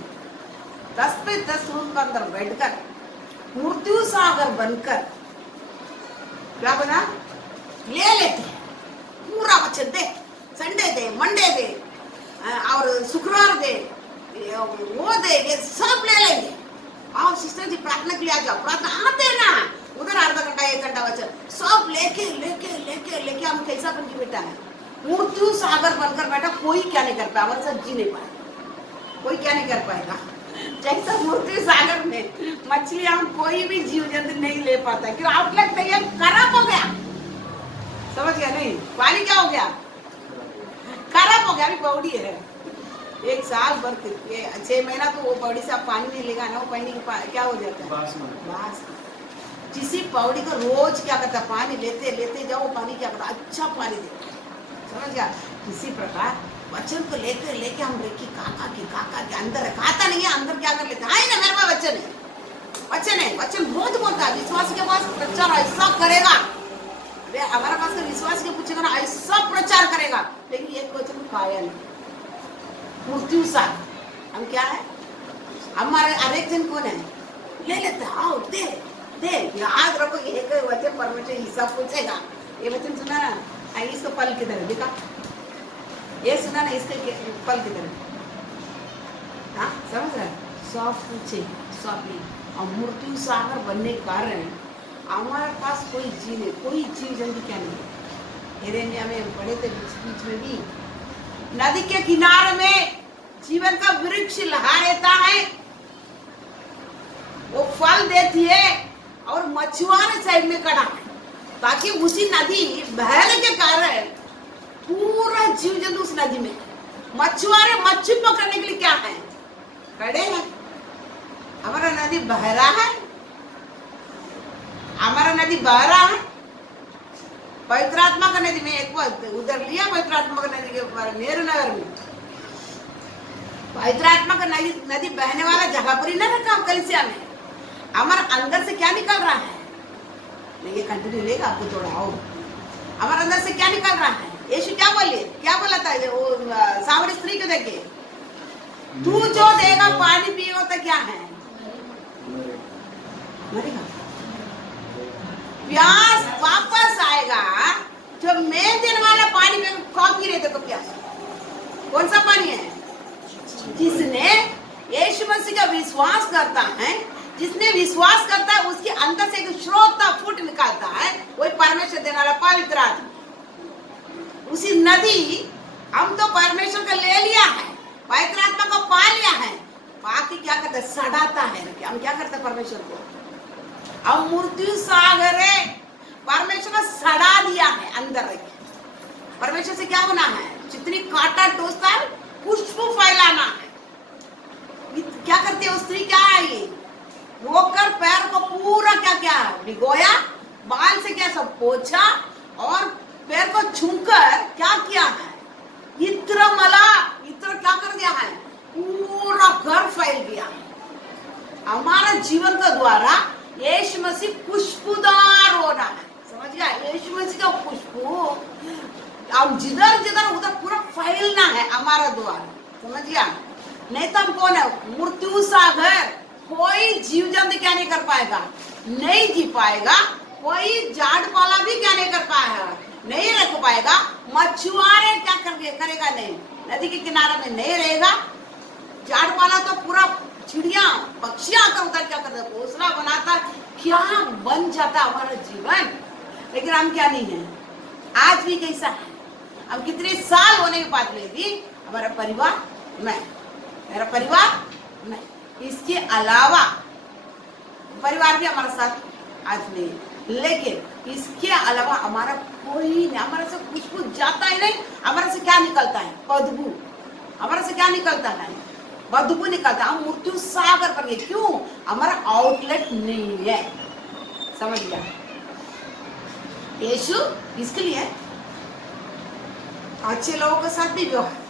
10 पे 10 रूम के अंदर बैठकर मृत्यु सागर बनकर क्या बना ले लेते हैं। पूरा वचन दे, संडे दे, मंडे दे और शुक्रवार दे, वो दे, ये सब ले लेंगे। आओ सिस्टर जी प्रार्थना के लिए आ जाओ, प्रार्थना आते ना, उधर आधा घंटा 1 घंटा वचन सब लेके लेके लेके लेके हम कैसा बन के बैठा है, मृत्यु सागर बनकर बैठा। कोई क्या नहीं कर पाया, हमारे साथ जी नहीं पाया, कोई क्या नहीं कर पाएगा। जैसा मृत्यु सागर में मछली हम कोई भी जीव जंतु नहीं ले पाता, क्यों? आउटलेट तैयार खराब हो गया, समझ गया नहीं? पानी क्या हो गया? खराब हो गया। अभी पौड़ी है 1 साल भर के 6 महीना तो वो पौड़ी से आप पानी नहीं लेगा ना, वो पानी क्या हो जाता है बास। किसी पौड़ी को रोज क्या करता है, पानी लेते लेते जाओ, पानी क्या करता, अच्छा पानी देता, समझ गया? इसी प्रकार वचन को लेकर लेके हम लेके काका के अंदर खाता नहीं है, अंदर क्या कर लेते हैं ना, मेरे पास वचन है, वचन है, वचन बहुत बोलता है। विश्वास के पास प्रचार ऐसा करेगा, हमारे पास तो विश्वास के पूछेगा ना ऐसा प्रचार करेगा, लेकिन एक वचन खाया नहीं। मृत्यु सा हम क्या है, हमारे हर एक जन कौन है ले लेते, आओ दे दे, याद रखो एक वचन परमेश्वर हिसाब पूछेगा। ये वचन सुना ना, इसको पल किधर है देखा, ये सुना ना इसके पल किधर है, हाँ समझ रहा है? सब पूछे सब नहीं। और मृत्यु सागर बनने के कारण हमारे पास कोई जीव नहीं, कोई जीव जंतु क्या नहीं। एरेमिया में पढ़े थे बीच में भी, नदी के किनारे में जीवन का वृक्ष लगा रहता है, वो फल देती है और मछुआरे साइड में खड़ा है, ताकि उसी नदी बहने के कारण पूरा जीव जंतु उस नदी में, मछुआरे मच्छी पकड़ने के लिए क्या है खड़े हैं। हमारा नदी बह रहा है, हमारा नदी बह रहा है, पवित्र आत्मा का नदी में एक बार उधर लिया, पवित्र आत्मा का नदी के ऊपर नेहरू नगर में पवित्र आत्मा का नदी बहने वाला जगह पर ही ना रखा कलिसिया में। हमारे अंदर से क्या निकल रहा है, नहीं ये कंटिन्यू लेगा आपको थोड़ा और, हमारे अंदर से क्या निकल रहा है? यीशु क्या बोला था वो सावरी स्त्री को देखे, तू जो देगा पानी पिएगा तो क्या है मरेगा, प्यास वापस आएगा। जो मैं देने वाला पानी में कौन पी रहे थे तो प्यास, कौन सा पानी है? जिसने यीशु मसीह का विश्वास करता है, जिसने विश्वास करता है उसके अंदर से एक स्रोत फूट निकालता है, वही परमेश्वर देने वाला पवित्र आत्मा। उसी नदी हम तो परमेश्वर का ले लिया है, पवित्र आत्मा को पा लिया है, बाकी क्या करता है सड़ाता है। हम क्या करते हैं परमेश्वर को, अब मृत्यु सागर है, परमेश्वर ने सड़ा दिया है अंदर रखे। परमेश्वर से क्या होना है, जितनी कांटा टोचता है खुशबू फैलाना है। क्या करती है वो स्त्री, क्या है ये, रोकर पैर को पूरा क्या क्या भिगोया, बाल से क्या सब पोछा और पैर को छूकर क्या किया है, इत्र मला, इत्र क्या कर दिया है, पूरा घर फैल गया। हमारा जीवन का द्वारा यीशु मसीह खुशबूदार होना है, समझ गया। यीशु मसीह का खुशबू अब जिधर जिधर उधर पूरा फैलना है हमारा द्वारा, समझ गया। नहीं तो हम कौन है, मृत्यु सागर, कोई जीव जंतु क्या नहीं कर पाएगा, नहीं जी पाएगा। कोई झाड़ पाला भी क्या नहीं कर पाएगा, नहीं रख पाएगा। मछुआरे क्या करेगा, नहीं, नदी के किनारे में नहीं रहेगा। झाड़ पाला तो पूरा चिड़िया पक्षी आकर उधर क्या करता, घोंसला बनाता, क्या बन जाता हमारा जीवन। लेकिन हम क्या नहीं है, आज भी कैसा है, हम कितने साल होने के बाद में भी हमारा परिवार मैं, मेरा परिवार मैं, इसके अलावा परिवार भी हमारे साथ आज नहीं, लेकिन इसके अलावा हमारा कोई नहीं, हमारे से खुशबू जाता ही नहीं। हमारे से क्या निकलता है, बदबू, हमारे से क्या निकलता है, बदबू निकलता है। हम मृत्यु सागर पर गए, क्यों, हमारा आउटलेट नहीं है, समझ गया। यीशु इसके लिए अच्छे लोगों के साथ भी व्यवहार,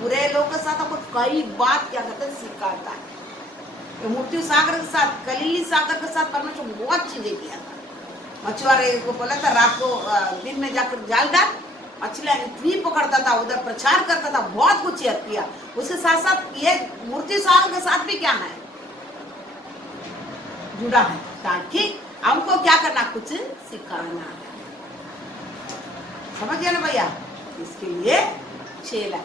बुरे लोगों के साथ आपको कई बात क्या करते सिखाता है। तो मृत्यु सागर के साथ, गलीली सागर के साथ परमेश्वर बहुत चीजें किया था। मछुआरे को बोला था रात को दिन में जाकर जाल डाल, मछलियां इतनी पकड़ता था, उधर प्रचार करता था, बहुत कुछ किया। उसके साथ साथ ये मृत्यु सागर के साथ भी क्या है, जुड़ा है, ताकि हमको क्या करना, कुछ सिखाना है, समझ गया ना भैया। इसके लिए चेला,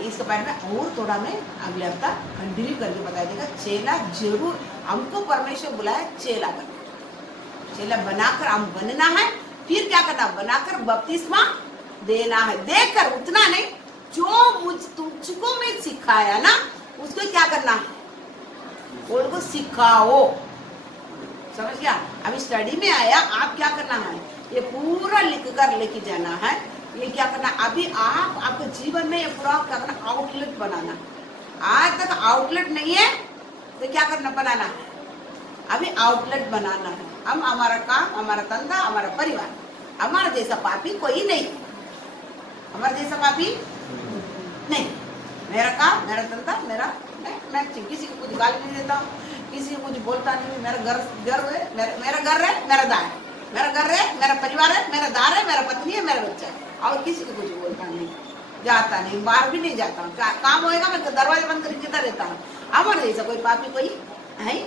इसके बारे में और थोड़ा मैं अगले हफ्ता कंटिन्यू करके बता देगा। चेला जरूर, हमको परमेश्वर बुलाया चेला बनना, चेला बनाकर हम बनना है। फिर क्या करना, बनाकर बपतिस्मा देना है, देकर उतना नहीं, जो तुझको मैं सिखाया ना उसको क्या करना है, उनको सिखाओ, समझ गया। अभी स्टडी में आया, आप क्या करना है, ये पूरा लिख कर लेके जाना है। ये क्या करना, अभी आपके जीवन में ये पूरा क्या करना, आउटलेट बनाना। आज तक आउटलेट नहीं है तो क्या करना, बनाना है, अभी आउटलेट बनाना है। हम हमारा काम, हमारा धंधा, हमारा परिवार, हमारा जैसा पापी कोई नहीं, हमारा जैसा पापी नहीं। मेरा काम, मेरा धंधा, मैं किसी को कुछ गाली नहीं देता, किसी को कुछ बोलता नहीं। मेरा घर है, मेरा घर है, मेरा दार है, मेरा घर है, मेरा परिवार है, मेरा दार है, मेरा पत्नी है, मेरा बच्चा है, और किसी को कुछ बोलता नहीं, जाता नहीं, बाहर भी नहीं जाता हूँ। काम होएगा मैं दरवाजा बंद करके किधर रहता हूँ। हमारे जैसा कोई पापी कोई है नहीं।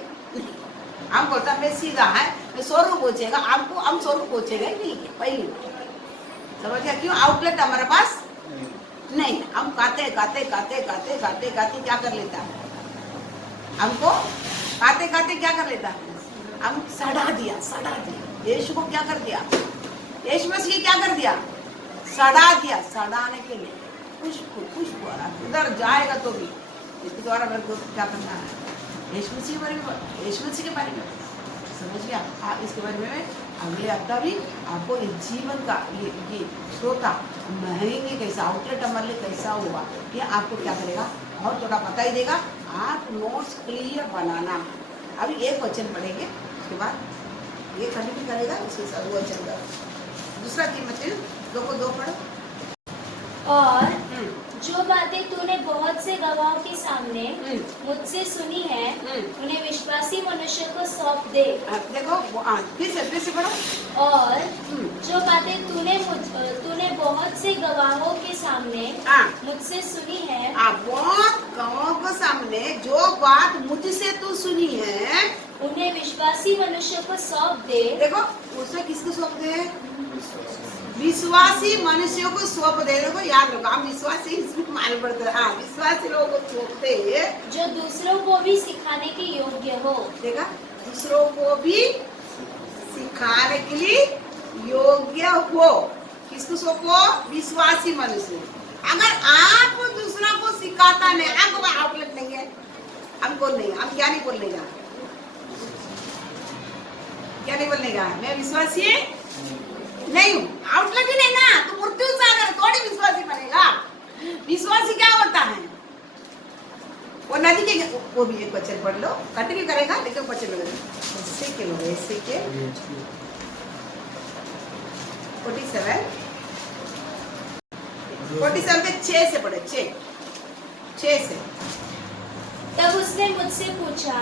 हम बोलता मैं सीधा है, मैं 100 रुपये पहुँचेगा, आपको हम 100 रुपये पहुँचेगा ही नहीं, पहली समझ गया। क्यों, आउटलेट हमारे पास नहीं। हम खाते क्या कर लेता है, हमको खाते क्या कर लेता है, हम सड़ा दिया। यीशु को क्या कर दिया, यीशु मसीह क्या कर दिया, सड़ा दिया। सड़ाने के लिए खुशबू आ रहा, उधर जाएगा तो भी इसके द्वारा मेरे को क्या करना है, यीशु मसीह के बारे में समझ गया। इसके बारे में अगले हफ्ता भी आपको इस जीवन का ये श्रोता महीने कैसा, आउटलेट हमारे लिए कैसा हुआ, ये आपको क्या करेगा और थोड़ा पता ही देगा। आप नोट्स क्लियर बनाना। अभी एक वचन पढ़ेंगे, उसके बाद ये कभी भी करेगा, इसके साथ वचन का दूसरा तीमोथेयुस 2:2 पढ़ो। और जो बातें तूने बहुत से गवाहों के सामने मुझसे सुनी है, उन्हें विश्वासी मनुष्य को सौंप दे। देखो फिर से पढ़ो। और जो बातें तूने बहुत से गवाहों के सामने मुझसे सुनी है, बहुत गवाहों के सामने जो बात मुझसे तू सुनी है, उन्हें विश्वासी मनुष्य को सौंप दे। देखो उसमें किसको सौंप दे, विश्वासी मनुष्यों को सौंप दे। देखो याद रखो, हम विश्वासी इसमें मालूम पड़ता है, विश्वासी लोगों को सौंपते हैं जो दूसरों को भी सिखाने के योग्य हो। देखा, दूसरों को भी सिखाने के लिए योग्य हो। किसको सौंपो, विश्वासी मनुष्य। अगर आप दूसरा को सिखाता नहीं, आपको आउटलेट नहीं है, हमको नहीं, हम क्या नहीं बोलने का, क्या नहीं बोलने का, मैं विश्वासी नहीं हूँ, आउटलेट ही नहीं ना, तो मृत्यु सागर थोड़ी विश्वासी बनेगा। विश्वासी क्या होता है? वो नदी के, वो भी एक वचन पढ़ लो, कंटिन्यू करेगा लेकिन वचन लगे ऐसे के लोग, ऐसे के 47 के 6 से पढ़े, 6 से। तब उसने मुझसे पूछा,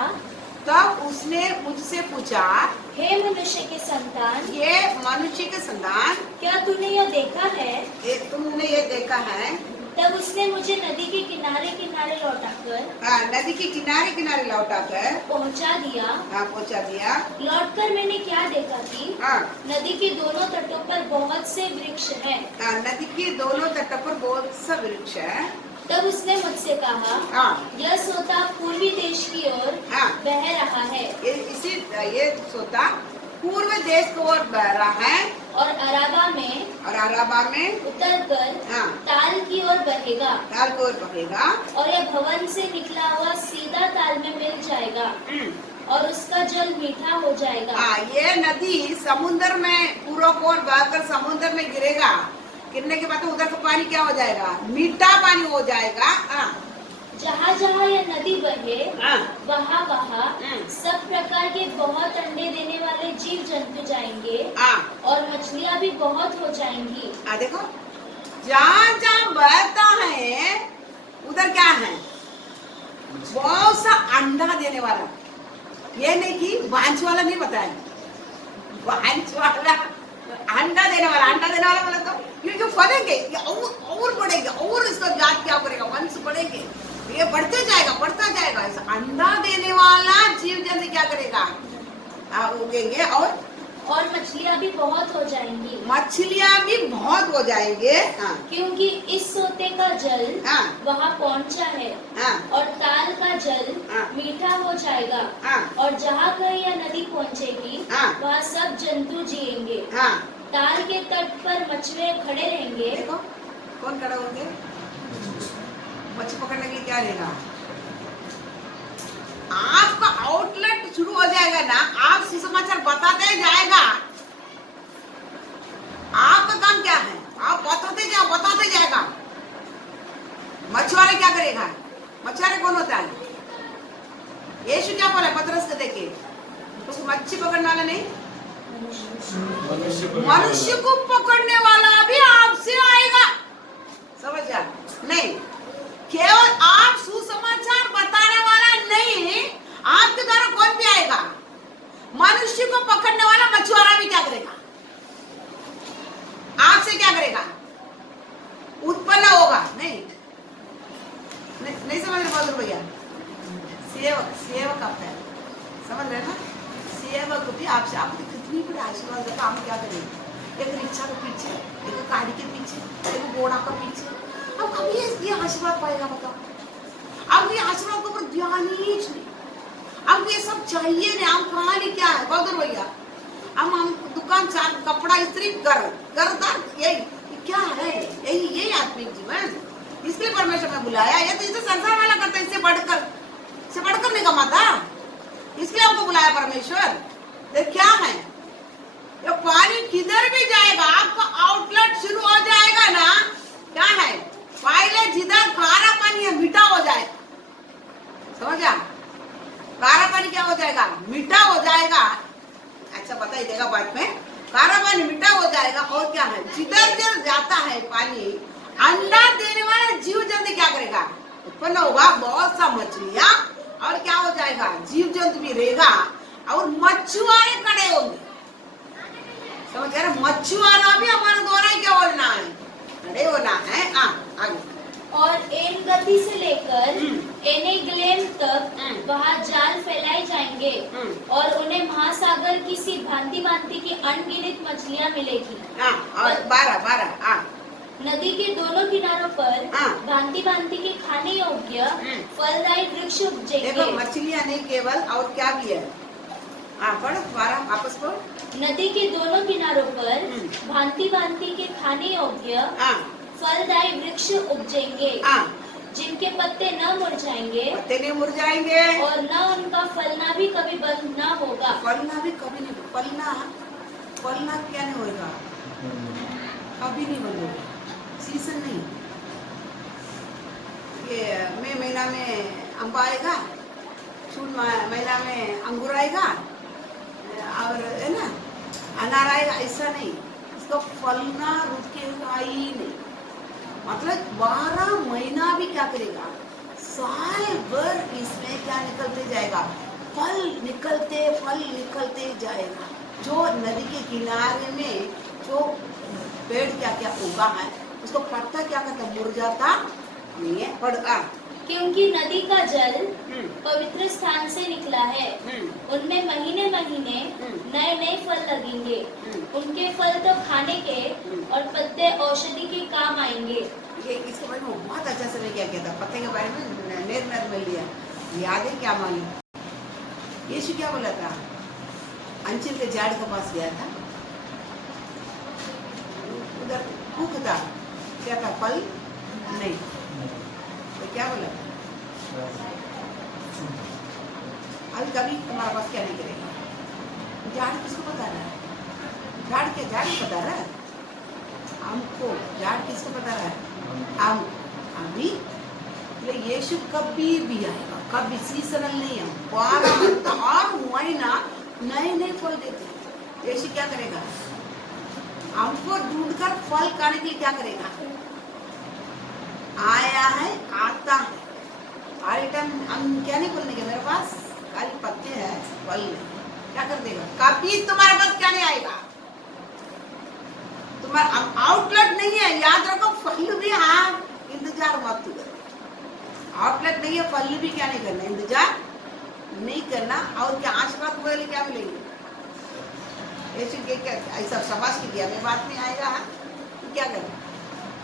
तब उसने मुझसे पूछा, हे मनुष्य के संतान, ये मनुष्य के संतान, क्या तूने यह देखा है? तुमने ये देखा है? तब उसने मुझे नदी के किनारे किनारे लौटाकर नदी के किनारे किनारे लौटाकर पहुंचा दिया। पहुंचा दिया। लौटकर मैंने क्या देखा कि नदी के दोनों तटों पर बहुत से वृक्ष हैं। नदी के दोनों तटों पर बहुत सा वृक्ष है। तब उसने मुझसे कहा, यह सोता पूर्वी देश की ओर बह रहा है। ये सोता पूर्व देश की ओर बह रहा है और अराबा में उतरकर ताल की ओर बहेगा। ताल की ओर बहेगा और यह भवन से निकला हुआ सीधा ताल में मिल जाएगा और उसका जल मीठा हो जाएगा। ये नदी समुद्र में पूर्व की ओर बहकर समुद्र में गिरेगा। गिरने के बाद उधर का पानी क्या हो जाएगा? मीठा पानी हो जाएगा। जहाँ जहाँ यह नदी बहे वहाँ वहाँ सब प्रकार के बहुत अंडे देने वाले जीव जंतु जाएंगे और मछलियाँ भी बहुत हो जाएंगी। देखो, जहाँ जहाँ बहता है उधर क्या है? बहुत सा अंडा देने वाला। ये नहीं कि बांझ वाला नहीं बताया, बांझ वाला अंडा देने वाला। अंडा देने वाला बोला तो ये बढ़ेंगे, ये और बढ़ेंगे, और इसका जात क्या करेगा? वंश बढ़ेंगे, ये बढ़ते जाएगा, बढ़ता जाएगा। ऐसा अंडा देने वाला जीव जंतु क्या करेगा? उगेंगे और मछलियाँ भी बहुत हो जाएंगी। मछलियाँ भी बहुत हो जाएंगे। क्योंकि इस सोते का जल वहाँ पहुँचा है और ताल का जल मीठा हो जाएगा और जहाँ कहीं यह नदी पहुँचेगी वहाँ सब जंतु जिएंगे। ताल के तट पर मछुए खड़े रहेंगे। देखो कौन खड़े होंगे? मछली पकड़ने के लिए क्या रहेगा? आपका आउटलेट शुरू हो जाएगा ना, आप सुसमाचार बताते जाएगा। आपका काम क्या है? आप बताते जाएगा। मछुआरे क्या करेगा? मछुआरे कौन होता है? यीशु क्या बोला पतरस को देखे? तो मच्छी पकड़ने वाला नहीं, मनुष्य को पकड़ने वाला भी आपसे आएगा। समझ जा? नहीं, केवल आप सुसमाचार बताने वाला नहीं, आपके द्वारा कौन भी आएगा? मनुष्य को पकड़ने वाला मछुआरा भी क्या करेगा? आपसे क्या करेगा? उत्पन्न होगा। नहीं समझ रहे बहादुर भैया? सेवक आप है, समझ रहे ना? सेवक भी आपसे, आपको कितनी बड़ी आशीर्वाद देगा। हम क्या करेंगे? एक रिक्शा के पीछे, एक गाड़ी के पीछे, एक घोड़ा के पीछे, अब कभी ये आशीर्वाद पाएगा? बताओ, अब ये आशीर्वाद के ऊपर ध्यान ही नहीं। अब ये सब चाहिए नहीं। हम कहानी क्या है बहादुर भैया? हम दुकान चार कपड़ा इस्त्री करदार, यही क्या है? यही आत्मिक जीवन। इसलिए परमेश्वर ने बुलाया। ये तो इसे संसार वाला करता है, इससे बढ़कर नहीं कमाता। इसलिए हमको बुलाया परमेश्वर। ये क्या है? ये पानी किधर भी जाएगा, आपका आउटलेट शुरू हो जाएगा ना। क्या है? पहले जिधर खारा पानी है मीठा हो जाएगा। समझा? खारा पानी क्या हो जाएगा? मीठा हो जाएगा। अच्छा बताइए देगा बाद में। खारा पानी मीठा हो जाएगा। और क्या है? जिधर जाता है पानी, अंडा देने वाला जीव जंतु क्या करेगा? उत्पन्न होगा। बहुत सा मछलियाँ और क्या हो जाएगा? जीव जंतु भी रहेगा और मछुआरे खड़े होंगे। समझ गए? मछुआरा भी हमारे द्वारा ही क्या होना है? खड़े होना है। आगे। और एन गति से लेकर एनेग्लेम तक वहाँ जाल फैलाए जाएंगे और उन्हें महासागर की सी भांति भांति की अनगिनत मछलियाँ मिलेगी। और 12 नदी के दोनों किनारों पर भांति भांति के खाने योग्य फलदायी वृक्ष उपजेंगे। देखो मछलियाँ नहीं केवल, और क्या भी है? पढ़ 12 आपस पढ़। नदी के दोनों किनारों पर भांति भांति के खाने योग्य फलदायी वृक्ष उपजेंगे जिनके पत्ते न मुरझाएंगे, पत्ते नहीं मुरझाएंगे और न उनका फलना भी कभी बंद न होगा। फलना भी कभी नहीं, फलना क्या नहीं होगा? कभी नहीं बंद होगा, सीजन नहीं। ये मई महीना में अम्ब आएगा, जून महीना में अंगूर आएगा, और है ना अनार आएगा, ऐसा नहीं। इसका फलना रुकेगा ही नहीं। मतलब 12 महीना भी क्या करेगा, साल भर इसमें क्या निकलते जाएगा, फल निकलते जाएगा। जो नदी के किनारे में जो पेड़ क्या क्या उगा है, उसको पत्ता क्या करता, मुरझाता नहीं है, पड़ता। क्योंकि नदी का जल पवित्र स्थान से निकला है, उनमें महीने महीने नए नए फल लगेंगे। उनके फल तो खाने के और पत्ते औषधि के काम आएंगे। ये इसके बारे में बहुत अच्छा से क्या कहता, पत्ते के बारे में नेर में लिया, याद है क्या मालूम? यीशु क्या बोला था? अंचिल के झाड़ के पास गया था, उधर भूख था, क्या था, फल नहीं, तो क्या बोला? अभी कभी तुम्हारा पास क्या नहीं करेगा? झाड़ किसको बता रहा है? झाड़ को बता रहा है हमको। झाड़ किसको बता रहा है? हम। अभी यीशु कभी भी आएगा, कभी सीजनल नहीं है, 12 महीना नए नए फल देते हैं। यीशु क्या करेगा? हमको ढूंढकर फल खाने के लिए क्या करेगा? आया है, आता है। हर टाइम हम क्या नहीं बोलने के, मेरे पास खाली पत्ते हैं, फल नहीं। क्या कर देगा? कभी तुम्हारे पास क्या नहीं आएगा, तुम्हारा आउटलेट नहीं है। याद रखो, फल भी, हाँ इंतजार मत करो। आउटलेट नहीं है, फल भी क्या नहीं करना, इंतजार नहीं करना। और क्या आशीर्वाद बोले क्या मिलेंगे? क्या ऐसा समाज की दिया में बात नहीं आएगा, तो क्या करें?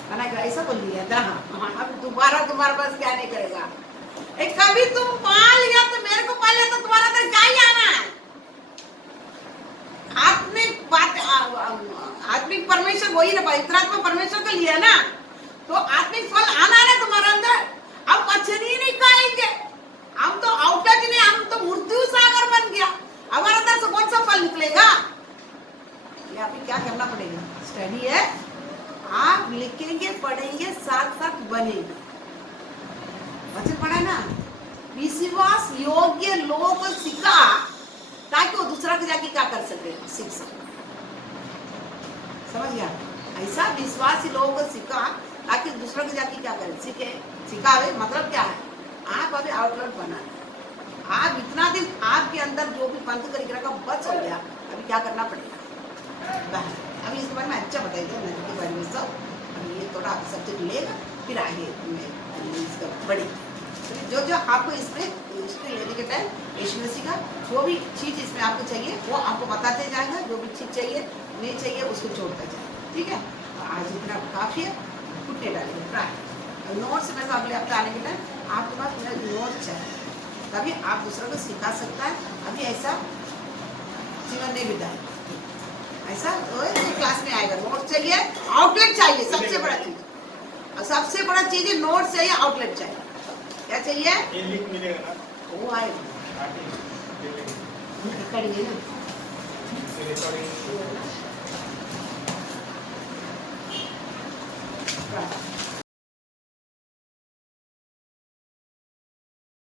मैंने ऐसा बोल दिया था, हाँ अब दोबारा तुम्हारे पास क्या नहीं करेगा। कभी तुम पाल लिया तो मेरे को पाल लिया तो तुम्हारा अंदर क्या ही आना है? आत्मिक बात, आत्मिक परमेश्वर वही ना, पवित्रात्मा परमेश्वर को लिया ना, तो आत्मिक फल आना है ना तुम्हारे अंदर। अब वचन ही नहीं खाएंगे, हम तो आउटलेट ही नहीं, हम तो मृत्यु सागर बन गया। हमारे अंदर से कौन सा फल निकलेगा? ये अभी क्या करना पड़ेगा? स्टडी है, आप लिखेंगे, पढ़ेंगे, साथ साथ बनेंगे। वचन पढ़ा ना, विश्वास योग्य लोगों को सिखा ताकि वो दूसरा को जाके क्या कर सके, सीख सके। समझ गया? ऐसा विश्वासी लोगों को सिखा ताकि दूसरा को जाके क्या करे, सीखे, सिखावे। मतलब क्या है? आप अभी आउटलेट बना, आप इतना दिन आपके अंदर जो भी पंथ करिएगा का बच हो गया, अभी क्या करना पड़ेगा? अभी इसके बारे में अच्छा बताइए, नदी के बारे में सब। अभी ये थोड़ा सब्जेक्ट लेगा, फिर आगे इसका बढ़े। जो जो आपको इसमें लेने के टाइम यीशु मसीह का जो भी चीज़ इसमें आपको चाहिए वो आपको बताते जाएगा। जो भी चीज़ चाहिए नहीं चाहिए उसको छोड़ता जाए, ठीक है? आज इतना काफ़ी है, फुटने डालेंगे ट्राई। नोट्स में अगले हफ्ते आने के टाइम आपके पास मेरा नोट चाहिए, तभी आप दूसरों को सिखा सकता है। अभी ऐसा जीवन नहीं बिताए, ऐसा क्लास में आएगा। नोट चाहिए, आउटलेट चाहिए, सबसे बड़ा चीज, और सबसे बड़ा चीज है नोट चाहिए, आउटलेट चाहिए। क्या चाहिए? मिलेगा, वो आएगा, रिकॉर्डिंग है ना।